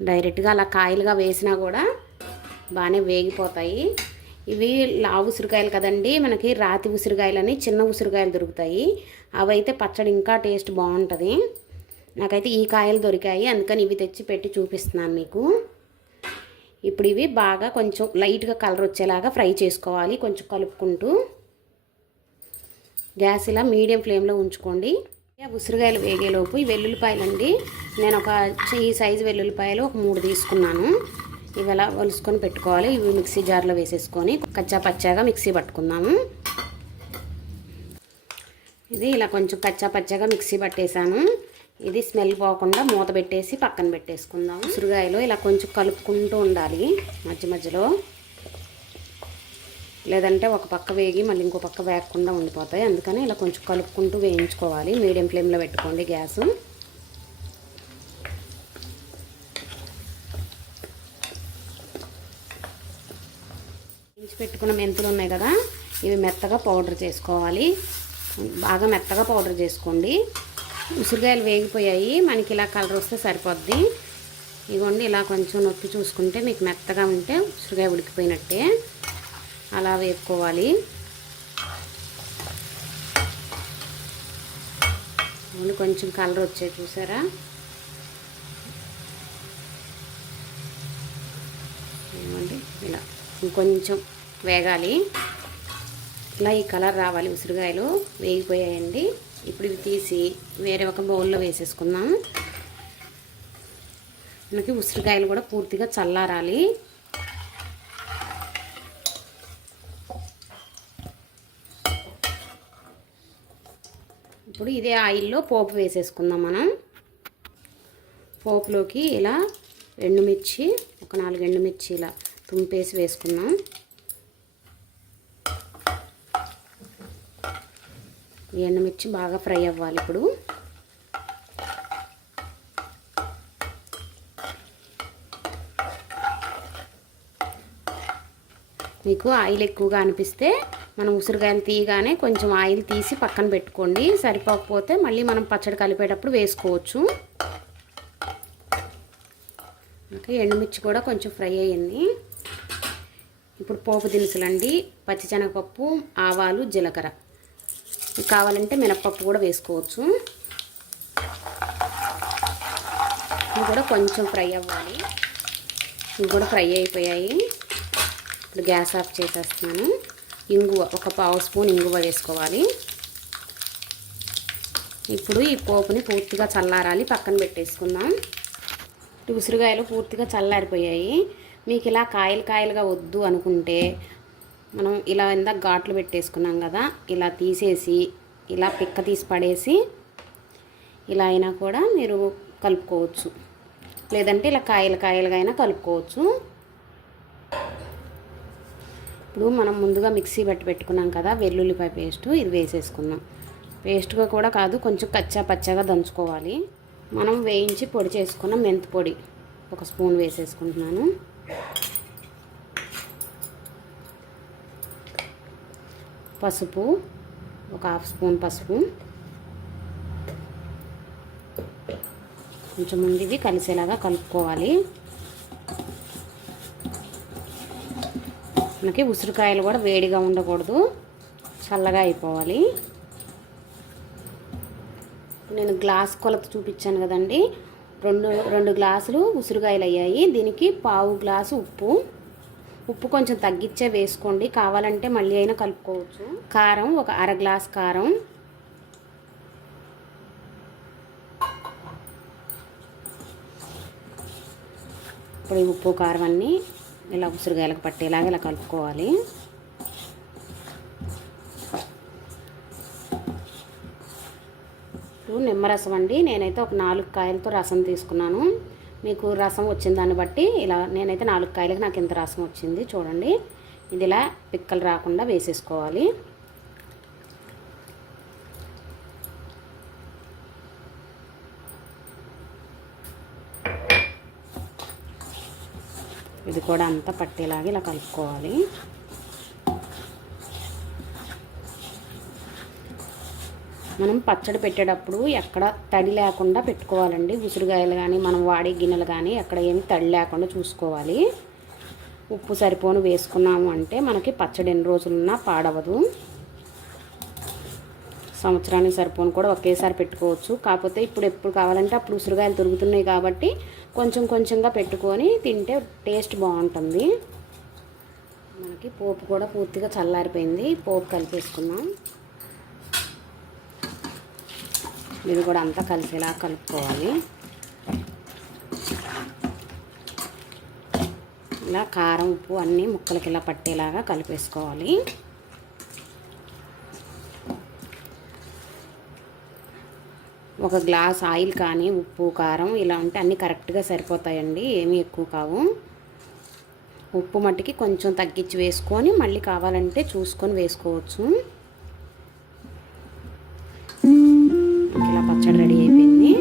డైరెక్ట్గా అలా కాయలుగా వేసినా కూడా బాగానే వేగిపోతాయి. ఇవి లావు ఉసిరికాయలు కదండి, మనకి రాతి ఉసిరికాయలని చిన్న ఉసిరికాయలు దొరుకుతాయి. అవైతే పచ్చడి ఇంకా టేస్ట్ బాగుంటుంది. నాకైతే ఈ కాయలు దొరికాయి, అందుకని ఇవి తెచ్చి పెట్టి చూపిస్తున్నాను మీకు. ఇప్పుడు ఇవి బాగా కొంచెం లైట్గా కలర్ వచ్చేలాగా ఫ్రై చేసుకోవాలి, కొంచెం కలుపుకుంటూ. గ్యాస్ ఇలా మీడియం ఫ్లేమ్లో ఉంచుకోండి. ఉసిరికాయలు వేగేలోపు ఈ వెల్లుల్లిపాయలు అండి, నేను ఈ సైజు వెల్లుల్లిపాయలు ఒక 3 తీసుకున్నాను. ఇవి ఎలా వలుసుకొని పెట్టుకోవాలి. ఇవి మిక్సీ జార్లో వేసేసుకొని కచ్చా పచ్చాగా మిక్సీ పట్టుకుందాము. ఇది ఇలా కొంచెం కచ్చా పచ్చాగా మిక్సీ పట్టేశాను. ఇది స్మెల్ పోకుండా మూత పెట్టేసి పక్కన పెట్టేసుకుందాం. ఉసిరికాయలు ఇలా కొంచెం కలుపుకుంటూ ఉండాలి మధ్య మధ్యలో, లేదంటే ఒక పక్క వేగి మళ్ళీ ఇంకో పక్క వేగకుండా ఉండిపోతాయి. అందుకని ఇలా కొంచెం కలుపుకుంటూ వేయించుకోవాలి. మీడియం ఫ్లేమ్లో పెట్టుకోండి గ్యాసు. వేయించి పెట్టుకున్న మెంతులు ఉన్నాయి కదా, ఇవి మెత్తగా పౌడర్ చేసుకోవాలి. బాగా మెత్తగా పౌడర్ చేసుకోండి. ఉసిరికాయలు వేగిపోయాయి, మనకి ఇలా కలర్ వస్తే సరిపోద్ది. ఇదిగోండి, ఇలా కొంచెం నొక్కి చూసుకుంటే మీకు మెత్తగా ఉంటే ఉసిరికాయ ఉడికిపోయినట్టే. అలా వేపుకోవాలి. కొంచెం కలర్ వచ్చాయి చూసారా. ఏమండి ఇలా ఇంకొంచెం వేగాలి. ఇలా ఈ కలర్ రావాలి. ఉసిరికాయలు వేగిపోయాయండి. ఇప్పుడు ఇవి తీసి వేరే ఒక బౌల్లో వేసేసుకుందాం. మనకి ఉసిరికాయలు కూడా పూర్తిగా చల్లారాలి. ఇప్పుడు ఇదే ఆయిల్లో పోపు వేసేసుకుందాం మనం. పోపులోకి ఇలా ఎండుమిర్చి, ఒక 4 ఎండుమిర్చి ఇలా తుంపేసి వేసుకుందాం. ఈ ఎండుమిర్చి బాగా ఫ్రై అవ్వాలి. ఇప్పుడు మీకు ఆయిల్ ఎక్కువగా అనిపిస్తే మనం ఉసిరికాయలు తీయగానే కొంచెం ఆయిల్ తీసి పక్కన పెట్టుకోండి. సరిపోకపోతే మళ్ళీ మనం పచ్చడి కలిపేటప్పుడు వేసుకోవచ్చు. ఓకే, ఎండుమిర్చి కూడా కొంచెం ఫ్రై అయ్యింది. ఇప్పుడు పోపు దినుసులండి, పచ్చిశనగపప్పు, ఆవాలు, జీలకర్ర. కావాలంటే మినపప్పు కూడా వేసుకోవచ్చు. ఇవి కూడా కొంచెం ఫ్రై అవ్వాలి. ఇవి కూడా ఫ్రై అయిపోయాయి. ఇప్పుడు గ్యాస్ ఆఫ్ చేసేస్తున్నాను. ఇంగువ, ఒక 1/2 స్పూన్ ఇంగువ వేసుకోవాలి. ఇప్పుడు ఈ పోపుని పూర్తిగా చల్లారాలి, పక్కన పెట్టేసుకుందాం. ఉసిరికాయలు పూర్తిగా చల్లారిపోయాయి. మీకు ఇలా కాయలు కాయలుగా వద్దు అనుకుంటే మనం ఇలా ఇందాక ఘాట్లు పెట్టేసుకున్నాం కదా, ఇలా తీసేసి ఇలా పిక్క తీసి పడేసి ఇలా అయినా కూడా మీరు కలుపుకోవచ్చు. లేదంటే ఇలా కాయలు కాయలుగా అయినా కలుపుకోవచ్చు. ఇప్పుడు మనం ముందుగా మిక్సీ పెట్టుకున్నాం కదా వెల్లుల్లిపాయ పేస్టు, ఇది వేసేసుకుందాం. పేస్ట్గా కూడా కాదు, కొంచెం కచ్చా పచ్చగా దంచుకోవాలి. మనం వేయించి పొడి చేసుకున్న మెంతి పొడి 1 స్పూన్ వేసేసుకుంటున్నాను. పసుపు, ఒక 1/2 స్పూన్ పసుపు. కొంచెం ముందు ఇవి కలిసేలాగా కలుపుకోవాలి. మనకి ఉసిరికాయలు కూడా వేడిగా ఉండకూడదు, చల్లగా అయిపోవాలి. నేను గ్లాస్ కొలత చూపించాను కదండి, 2 గ్లాసులు ఉసిరికాయలు అయ్యాయి. దీనికి 1/2 గ్లాసు ఉప్పు కొంచెం తగ్గించే వేసుకోండి, కావాలంటే మళ్ళీ అయినా కలుపుకోవచ్చు. కారం, ఒక 1/2 గ్లాస్ కారం. ఇప్పుడు ఈ ఉప్పు కారం అన్నీ ఇలా ఉసిరికాయలకు పట్టేలాగా ఇలా కలుపుకోవాలి. నిమ్మరసం అండి, నేనైతే ఒక 4 కాయలతో రసం తీసుకున్నాను. మీకు రసం వచ్చిన దాన్ని బట్టి ఇలా, నేనైతే 4 కాయలకు నాకు ఇంత రసం వచ్చింది చూడండి. ఇది ఇలా పిక్కలు రాకుండా వేసేసుకోవాలి. ఇది కూడా అంతా పట్టేలాగా ఇలా కలుపుకోవాలి. మనం పచ్చడి పెట్టేటప్పుడు ఎక్కడ తడి లేకుండా పెట్టుకోవాలండి. ఉసిరికాయలు కానీ మనం వాడే గిన్నెలు కానీ ఎక్కడ ఏమి తడి లేకుండా చూసుకోవాలి. ఉప్పు సరిపోను వేసుకున్నాము అంటే మనకి పచ్చడి ఎన్ని రోజులున్నా పాడవదు. సంవత్సరానికి సరిపోను కూడా ఒకేసారి పెట్టుకోవచ్చు. కాకపోతే ఇప్పుడు ఎప్పుడు కావాలంటే అప్పుడు ఉసిరికాయలు దొరుకుతున్నాయి కాబట్టి కొంచెం కొంచెంగా పెట్టుకొని తింటే టేస్ట్ బాగుంటుంది. మనకి పోపు కూడా పూర్తిగా చల్లారిపోయింది. పోపు కలిపేసుకున్నాం. ఇది కూడా అంతా కలిసేలా కలుపుకోవాలి. ఇలా కారం ఉప్పు అన్నీ ముక్కలకి ఇలా పట్టేలాగా కలిపేసుకోవాలి. ఒక గ్లాస్ ఆయిల్ కానీ ఉప్పు కారం ఇలా ఉంటే అన్నీ కరెక్ట్గా సరిపోతాయండి. ఏమీ ఎక్కువ కావు. ఉప్పు మట్టికి కొంచెం తగ్గించి వేసుకొని మళ్ళీ కావాలంటే చూసుకొని వేసుకోవచ్చు. ఇలా పచ్చడి రెడీ అయిపోయింది.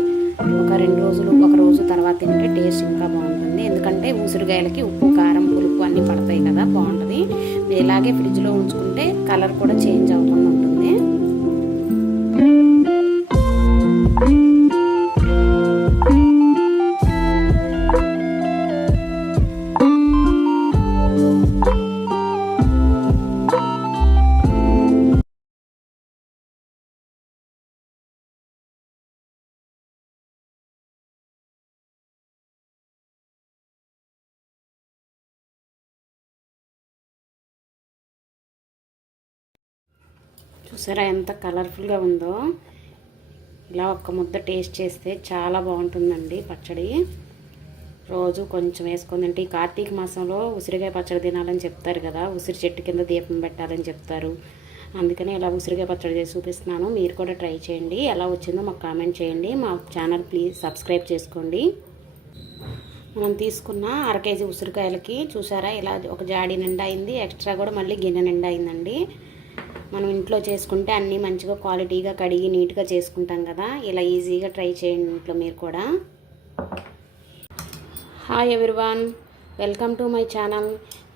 ఒక రోజు తర్వాత తింటే టేస్ట్ ఇంకా బాగుంటుంది. ఎందుకంటే ఉసిరికాయలకి ఉప్పు కారం పులుపు అన్నీ పడతాయి కదా, బాగుంటుంది. ఇలాగే ఫ్రిడ్జ్లో ఉంచుకుంటే కలర్ కూడా చేంజ్ అవ్వకుండా ఉంటుంది. చూసారా ఎంత కలర్ఫుల్గా ఉందో. ఇలా ఒక్క ముద్ద టేస్ట్ చేస్తే చాలా బాగుంటుందండి పచ్చడి. రోజు కొంచెం వేసుకొని తింటే ఈ కార్తీక మాసంలో ఉసిరికాయ పచ్చడి తినాలని చెప్తారు కదా, ఉసిరి చెట్టు కింద దీపం పెట్టాలని చెప్తారు. అందుకని ఇలా ఉసిరికాయ పచ్చడి చేసి చూపిస్తున్నాను. మీరు కూడా ట్రై చేయండి. ఎలా వచ్చిందో మాకు కామెంట్ చేయండి. మా ఛానల్ ప్లీజ్ సబ్స్క్రైబ్ చేసుకోండి. మనం తీసుకున్న 1/2 కేజీ ఉసిరికాయలకి చూసారా ఇలా ఒక జాడీ నిండా అయింది. ఎక్స్ట్రా కూడా మళ్ళీ గిన్నె నిండా అయిందండి. మనం ఇంట్లో చేసుకుంటే అన్నీ మంచిగా క్వాలిటీగా కడిగి నీట్గా చేసుకుంటాం కదా. ఇలా ఈజీగా ట్రై చేయండి ఇంట్లో మీరు కూడా. Hi everyone, welcome to my channel.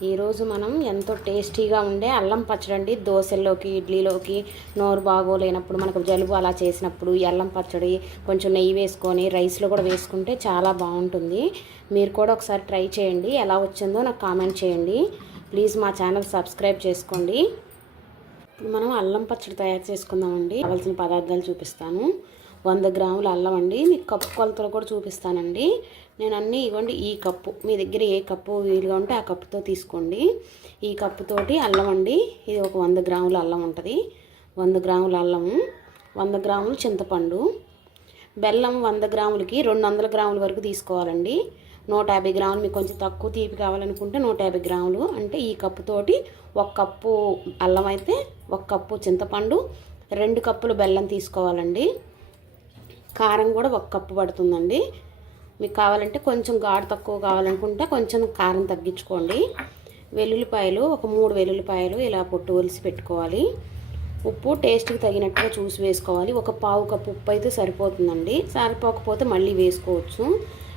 ఈరోజు మనం ఎంతో టేస్టీగా ఉండే అల్లం పచ్చడి అండి. దోశల్లోకి ఇడ్లీలోకి నోరు బాగోలేనప్పుడు మనకు జలుబు అలా చేసినప్పుడు ఈ అల్లం పచ్చడి కొంచెం నెయ్యి వేసుకొని రైస్లో కూడా వేసుకుంటే చాలా బాగుంటుంది. మీరు కూడా ఒకసారి ట్రై చేయండి. ఎలా వచ్చిందో నాకు కామెంట్ చేయండి. ప్లీజ్ మా ఛానల్ సబ్స్క్రైబ్ చేసుకోండి. ఇప్పుడు మనం అల్లం పచ్చడి తయారు చేసుకుందామండి. కావాల్సిన పదార్థాలు చూపిస్తాను. 100 గ్రాముల అల్లం అండి. మీకు కప్పు కొలతలు కూడా చూపిస్తానండి. నేను అన్నీ ఇవ్వండి. ఈ కప్పు మీ దగ్గర ఏ కప్పు వీలుగా ఉంటే ఆ కప్పుతో తీసుకోండి. ఈ కప్పుతోటి అల్లం అండి. ఇది ఒక 100 గ్రాముల అల్లం ఉంటుంది. 100 గ్రాముల అల్లము, 100 గ్రాములు చింతపండు, బెల్లం 100 గ్రాములకి 200 గ్రాముల వరకు తీసుకోవాలండి. 150 గ్రాములు, మీకు కొంచెం తక్కువ తీపి కావాలనుకుంటే 150 గ్రాములు. అంటే ఈ కప్పుతోటి 1 కప్పు అల్లం అయితే 1 కప్పు చింతపండు, 2 కప్పులు బెల్లం తీసుకోవాలండి. కారం కూడా 1 కప్పు పడుతుందండి. మీకు కావాలంటే కొంచెం ఘాటు తక్కువ కావాలనుకుంటే కొంచెం కారం తగ్గించుకోండి. వెల్లుల్లిపాయలు ఒక 3 వెల్లుల్లిపాయలు ఇలా పొట్టు ఒలిసి పెట్టుకోవాలి. ఉప్పు టేస్ట్కి తగినట్టుగా చూసి వేసుకోవాలి. ఒక 1/4 కప్పు ఉప్పు అయితే సరిపోతుందండి. సరిపోకపోతే మళ్ళీ వేసుకోవచ్చు.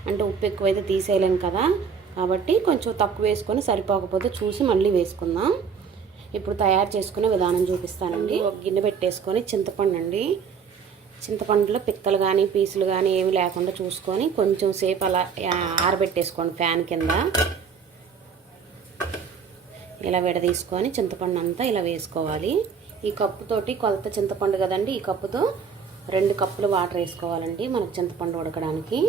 అంటే ఉప్పు ఎక్కువైతే తీసేయలేం కదా, కాబట్టి కొంచెం తక్కువ వేసుకొని సరిపోకపోతే చూసి మళ్ళీ వేసుకుందాం. ఇప్పుడు తయారు చేసుకునే విధానం చూపిస్తానండి. ఒక గిన్నె పెట్టేసుకొని చింతపండు అండి. చింతపండులో పిక్కలు కానీ పీసులు కానీ ఏమి లేకుండా చూసుకొని కొంచెం సేపు అలా ఆరబెట్టేసుకోండి ఫ్యాన్ కింద. ఇలా విడదీసుకొని చింతపండు అంతా ఇలా వేసుకోవాలి. ఈ కప్పుతోటి కొలత చింతపండు కదండి, ఈ కప్పుతో 2 కప్పులు వాటర్ వేసుకోవాలండి మనకు చింతపండు ఉడకడానికి.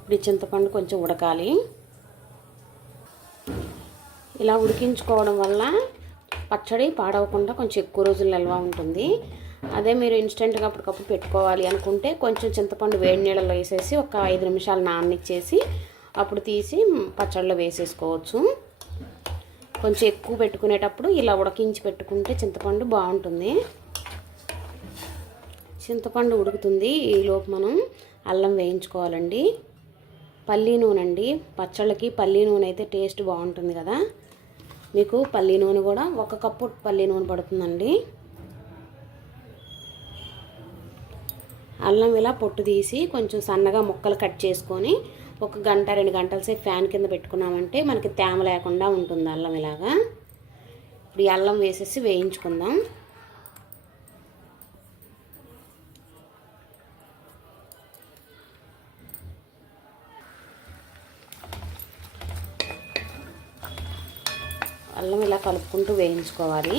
ఇప్పుడు చింతపండు కొంచెం ఉడకాలి. ఇలా ఉడికించుకోవడం వల్ల పచ్చడి పాడవకుండా కొంచెం ఎక్కువ రోజులు నిల్వ ఉంటుంది. అదే మీరు ఇన్స్టెంట్గా అప్పటికప్పుడు పెట్టుకోవాలి అనుకుంటే కొంచెం చింతపండు వేడి నీళ్ళలో వేసేసి ఒక 5 నిమిషాలు నాననిచ్చేసి అప్పుడు తీసి పచ్చడిలో వేసేసుకోవచ్చు. కొంచెం ఎక్కువ పెట్టుకునేటప్పుడు ఇలా ఉడికించి పెట్టుకుంటే చింతపండు బాగుంటుంది. చింతపండు ఉడుకుతుంది. ఈలోపు మనం అల్లం వేయించుకోవాలండి. పల్లి నూనె అండి. పచ్చళ్ళకి పల్లి నూనె అయితే టేస్ట్ బాగుంటుంది కదా. మీకు పల్లి నూనె కూడా 1 కప్పు పల్లి నూనె పడుతుందండి. అల్లం ఇలా పొట్టు తీసి కొంచెం సన్నగా ముక్కలు కట్ చేసుకొని 1 గంట 2 గంటల సేపు ఫ్యాన్ కింద పెట్టుకున్నామంటే మనకి తేమ లేకుండా ఉంటుంది అల్లం ఇలాగా. ఇప్పుడు ఈ అల్లం వేసేసి వేయించుకుందాం. అల్లం ఇలా కలుపుకుంటూ వేయించుకోవాలి.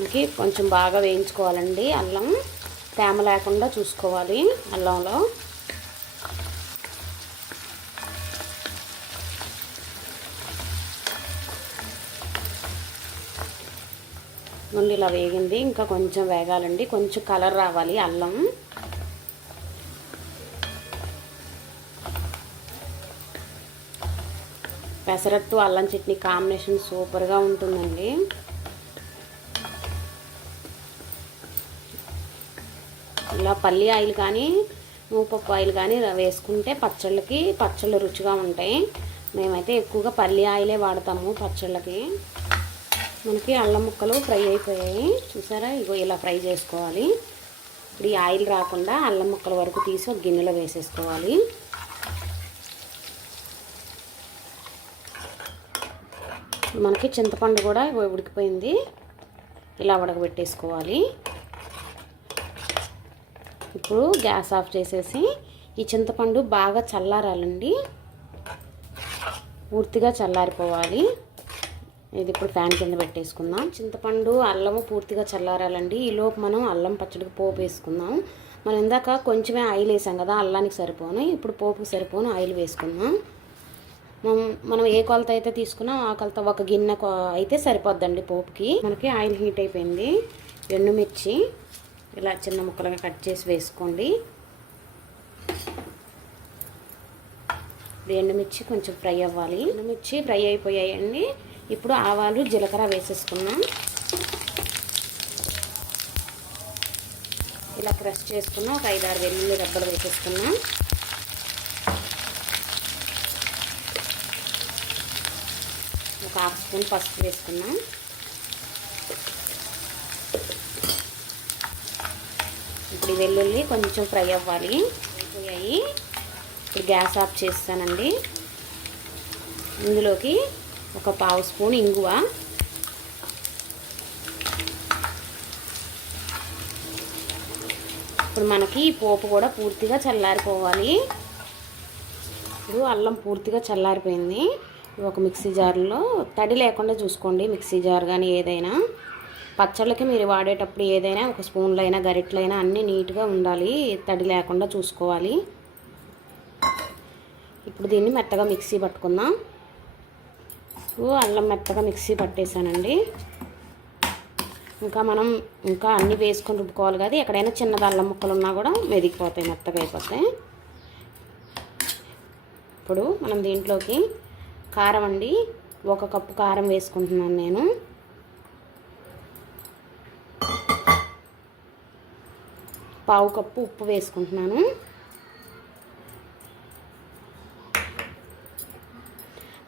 ఇంకి కొంచెం బాగా వేయించుకోవాలండి. అల్లం తేమ లేకుండా చూసుకోవాలి. అల్లంలో నుండి ఇలా వేగింది. ఇంకా కొంచెం వేగాలండి, కొంచెం కలర్ రావాలి అల్లం. పెసరట్టు అల్లం చట్నీ కాంబినేషన్ సూపర్గా ఉంటుందండి. ఇలా పల్లి ఆయిల్ కానీ మూపప్పు ఆయిల్ కానీ వేసుకుంటే పచ్చళ్ళకి రుచిగా ఉంటాయి. మేమైతే ఎక్కువగా పల్లి ఆయిలే వాడతాము పచ్చళ్ళకి. మనకి అల్లం ముక్కలు ఫ్రై అయిపోయాయి చూసారా, ఇగో ఇలా ఫ్రై చేసుకోవాలి. ఇప్పుడు ఈ ఆయిల్ రాకుండా అల్లం ముక్కల వరకు తీసి ఒక గిన్నెలో వేసేసుకోవాలి. మనకి చింతపండు కూడా ఉడికిపోయింది, ఇలా ఉడకబెట్టేసుకోవాలి. ఇప్పుడు గ్యాస్ ఆఫ్ చేసేసి ఈ చింతపండు బాగా చల్లారాలండి, పూర్తిగా చల్లారిపోవాలి. ఇది ఇప్పుడు ఫ్యాన్ కింద పెట్టేసుకుందాం. చింతపండు అల్లము పూర్తిగా చల్లారాలండి. ఈలోపు మనం అల్లం పచ్చడికి పోపు వేసుకుందాం. మనం ఇందాక కొంచెమే ఆయిల్ వేసాం కదా, అల్లానికి సరిపోను. ఇప్పుడు పోపుకి సరిపోను ఆయిల్ వేసుకుందాం. మనం ఏ కొలత అయితే తీసుకున్నాం ఆ కొలత ఒక గిన్నె అయితే సరిపోద్దండి పోపుకి. మనకి ఆయిల్ హీట్ అయిపోయింది. ఎండుమిర్చి ఇలా చిన్న ముక్కలుగా కట్ చేసి వేసుకోండి. ఎండుమిర్చి కొంచెం ఫ్రై అవ్వాలి. ఎండుమిర్చి ఫ్రై అయిపోయాయండి. ఇప్పుడు ఆవాలు జీలకర్ర వేసేసుకున్నాం. ఇలా క్రష్ చేసుకున్నాం. ఒక 5-6 వెల్లుల్లి రెబ్బలు వేసేసుకున్నాం. ఒక 1/2 స్పూన్ పసుపు వేసుకున్నాం. ఇప్పుడు ఈ వెల్లుల్లి కొంచెం ఫ్రై అవ్వాలి. అయిపోయాయి. ఇప్పుడు గ్యాస్ ఆఫ్ చేస్తానండి. ఇందులోకి ఒక 1/2 స్పూన్ ఇంగువ, ఇప్పుడు మనకి ఈ పోపు కూడా పూర్తిగా చల్లారిపోవాలి. ఇప్పుడు అల్లం పూర్తిగా చల్లారిపోయింది. ఒక మిక్సీ జార్లో తడి లేకుండా చూసుకోండి. మిక్సీ జార్ కానీ ఏదైనా పచ్చళ్ళకి మీరు వాడేటప్పుడు ఏదైనా ఒక స్పూన్లో అయినా గరిటెలైనా అన్నీ నీట్గా ఉండాలి, తడి లేకుండా చూసుకోవాలి. ఇప్పుడు దీన్ని మెత్తగా మిక్సీ పట్టుకుందాం. అల్లం మెత్తగా మిక్సీ పట్టేసానండి. మనం అన్నీ వేసుకొని రుబ్బుకోవాలి కదా, ఎక్కడైనా చిన్నది అల్లం ముక్కలు ఉన్నా కూడా మెదిగిపోతాయి, మెత్తగా అయిపోతాయి. ఇప్పుడు మనం దీంట్లోకి కారం అండి, 1 కప్పు కారం వేసుకుంటున్నాను నేను. పావు కప్పు ఉప్పు వేసుకుంటున్నాను.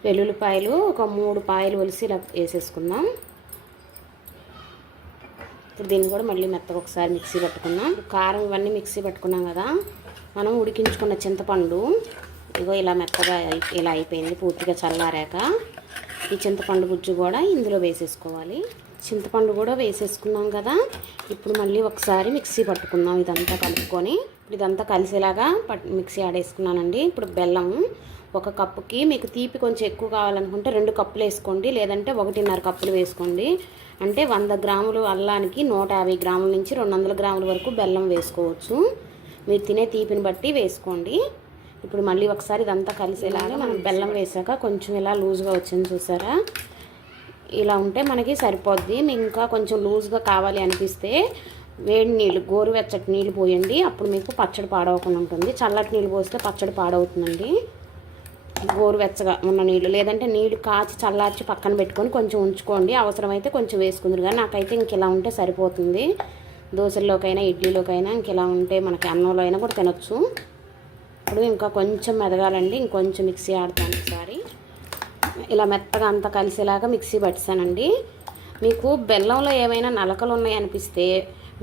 వెల్లుల్లిపాయలు ఒక 3 పాయలు ఒలిసి ఇలా వేసేసుకుందాం. ఇప్పుడు దీన్ని కూడా మళ్ళీ మెత్తగా ఒకసారి మిక్సీ పట్టుకుందాం. కారం ఇవన్నీ మిక్సీ పట్టుకున్నాం కదా, మనం ఉడికించుకున్న చింతపండు ఇగో ఇలా మెత్తగా ఇలా అయిపోయింది. పూర్తిగా చల్లారాక ఈ చింతపండు గుజ్జు కూడా ఇందులో వేసేసుకోవాలి. చింతపండు కూడా వేసేసుకున్నాం కదా, ఇప్పుడు మళ్ళీ ఒకసారి మిక్సీ పట్టుకుందాం. ఇదంతా కలుపుకొని ఇదంతా కలిసేలాగా మిక్సీ ఆడేసుకున్నానండి. ఇప్పుడు బెల్లం 1 కప్పుకి మీకు తీపి కొంచెం ఎక్కువ కావాలనుకుంటే 2 కప్పులు వేసుకోండి, లేదంటే 1.5 కప్పులు వేసుకోండి. అంటే 100 గ్రాములు అల్లానికి 150 గ్రాముల నుంచి 200 గ్రాముల వరకు బెల్లం వేసుకోవచ్చు. మీరు తినే తీపిని బట్టి వేసుకోండి. ఇప్పుడు మళ్ళీ ఒకసారి ఇదంతా కలిసేలాగా మనం బెల్లం వేసాక కొంచెం ఇలా లూజ్గా వచ్చింది చూసారా, ఇలా ఉంటే మనకి సరిపోద్ది. మీకు ఇంకా కొంచెం లూజ్గా కావాలి అనిపిస్తే వేడి నీళ్ళు, గోరువెచ్చటి నీళ్ళు పోయండి, అప్పుడు మీకు పచ్చడి పాడవకుండా ఉంటుంది. చల్లటి నీళ్ళు పోస్తే పచ్చడి పాడవుతుందండి. గోరువెచ్చగా ఉన్న నీళ్ళు, లేదంటే నీళ్ళు కాచి చల్లార్చి పక్కన పెట్టుకొని కొంచెం ఉంచుకోండి. అవసరమైతే కొంచెం వేసుకుందరు, కానీ నాకైతే ఇంక ఇలా ఉంటే సరిపోతుంది. దోశల్లోకైనా ఇడ్లీలోకైనా ఇంక ఇలా ఉంటే మనకి అన్నంలో అయినా కూడా తినొచ్చు. ఇప్పుడు ఇంకా కొంచెం మెదగాలండి, ఇంకొంచెం మిక్సీ ఆడతాను ఒకసారి. ఇలా మెత్తగా అంతా కలిసేలాగా మిక్సీ పట్టానండి. మీకు బెల్లంలో ఏమైనా నలకలు ఉన్నాయి అనిపిస్తే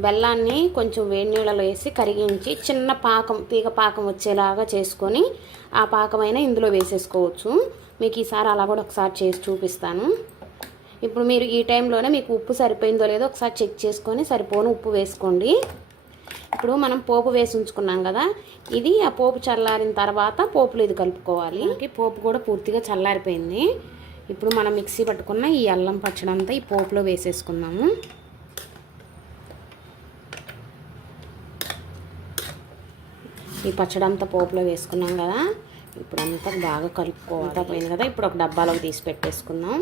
బెల్లాన్ని కొంచెం వేడి నీళ్ళలో వేసి కరిగించి చిన్న పాకం తీగ పాకం వచ్చేలాగా చేసుకొని ఆ పాకమైన ఇందులో వేసేసుకోవచ్చు. మీకు ఈసారి అలా కూడా ఒకసారి చేసి చూపిస్తాను. ఇప్పుడు మీరు ఈ టైంలోనే మీకు ఉప్పు సరిపోయిందో లేదో ఒకసారి చెక్ చేసుకొని సరిపోను ఉప్పు వేసుకోండి. ఇప్పుడు మనం పోపు వేసి ఉంచుకున్నాం కదా, ఇది ఆ పోపు చల్లారిన తర్వాత పోపులో ఇది కలుపుకోవాలి. పోపు కూడా పూర్తిగా చల్లారిపోయింది. ఇప్పుడు మనం మిక్సీ పట్టుకున్న ఈ అల్లం పచ్చడి అంతా ఈ పోపులో వేసేసుకుందాము. ఈ పచ్చడి అంతా పోపులో వేసుకున్నాం కదా, ఇప్పుడు అంతా బాగా కలుపుకోవాలి. పోయింది కదా, ఇప్పుడు ఒక డబ్బాలోకి తీసి పెట్టేసుకుందాం.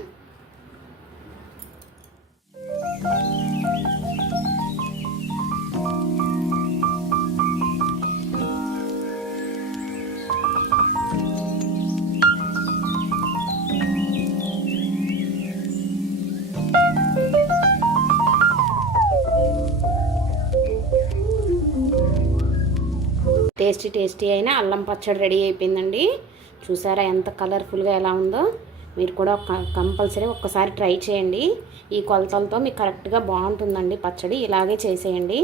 టేస్టీ అయిన అల్లం పచ్చడి రెడీ అయిపోయిందండి. చూసారా ఎంత కలర్ఫుల్గా ఎలా ఉందో. మీరు కూడా కంపల్సరీ ఒక్కసారి ట్రై చేయండి. ఈ కొలతలతో మీకు కరెక్ట్గా బాగుంటుందండి పచ్చడి. ఇలాగే చేసేయండి.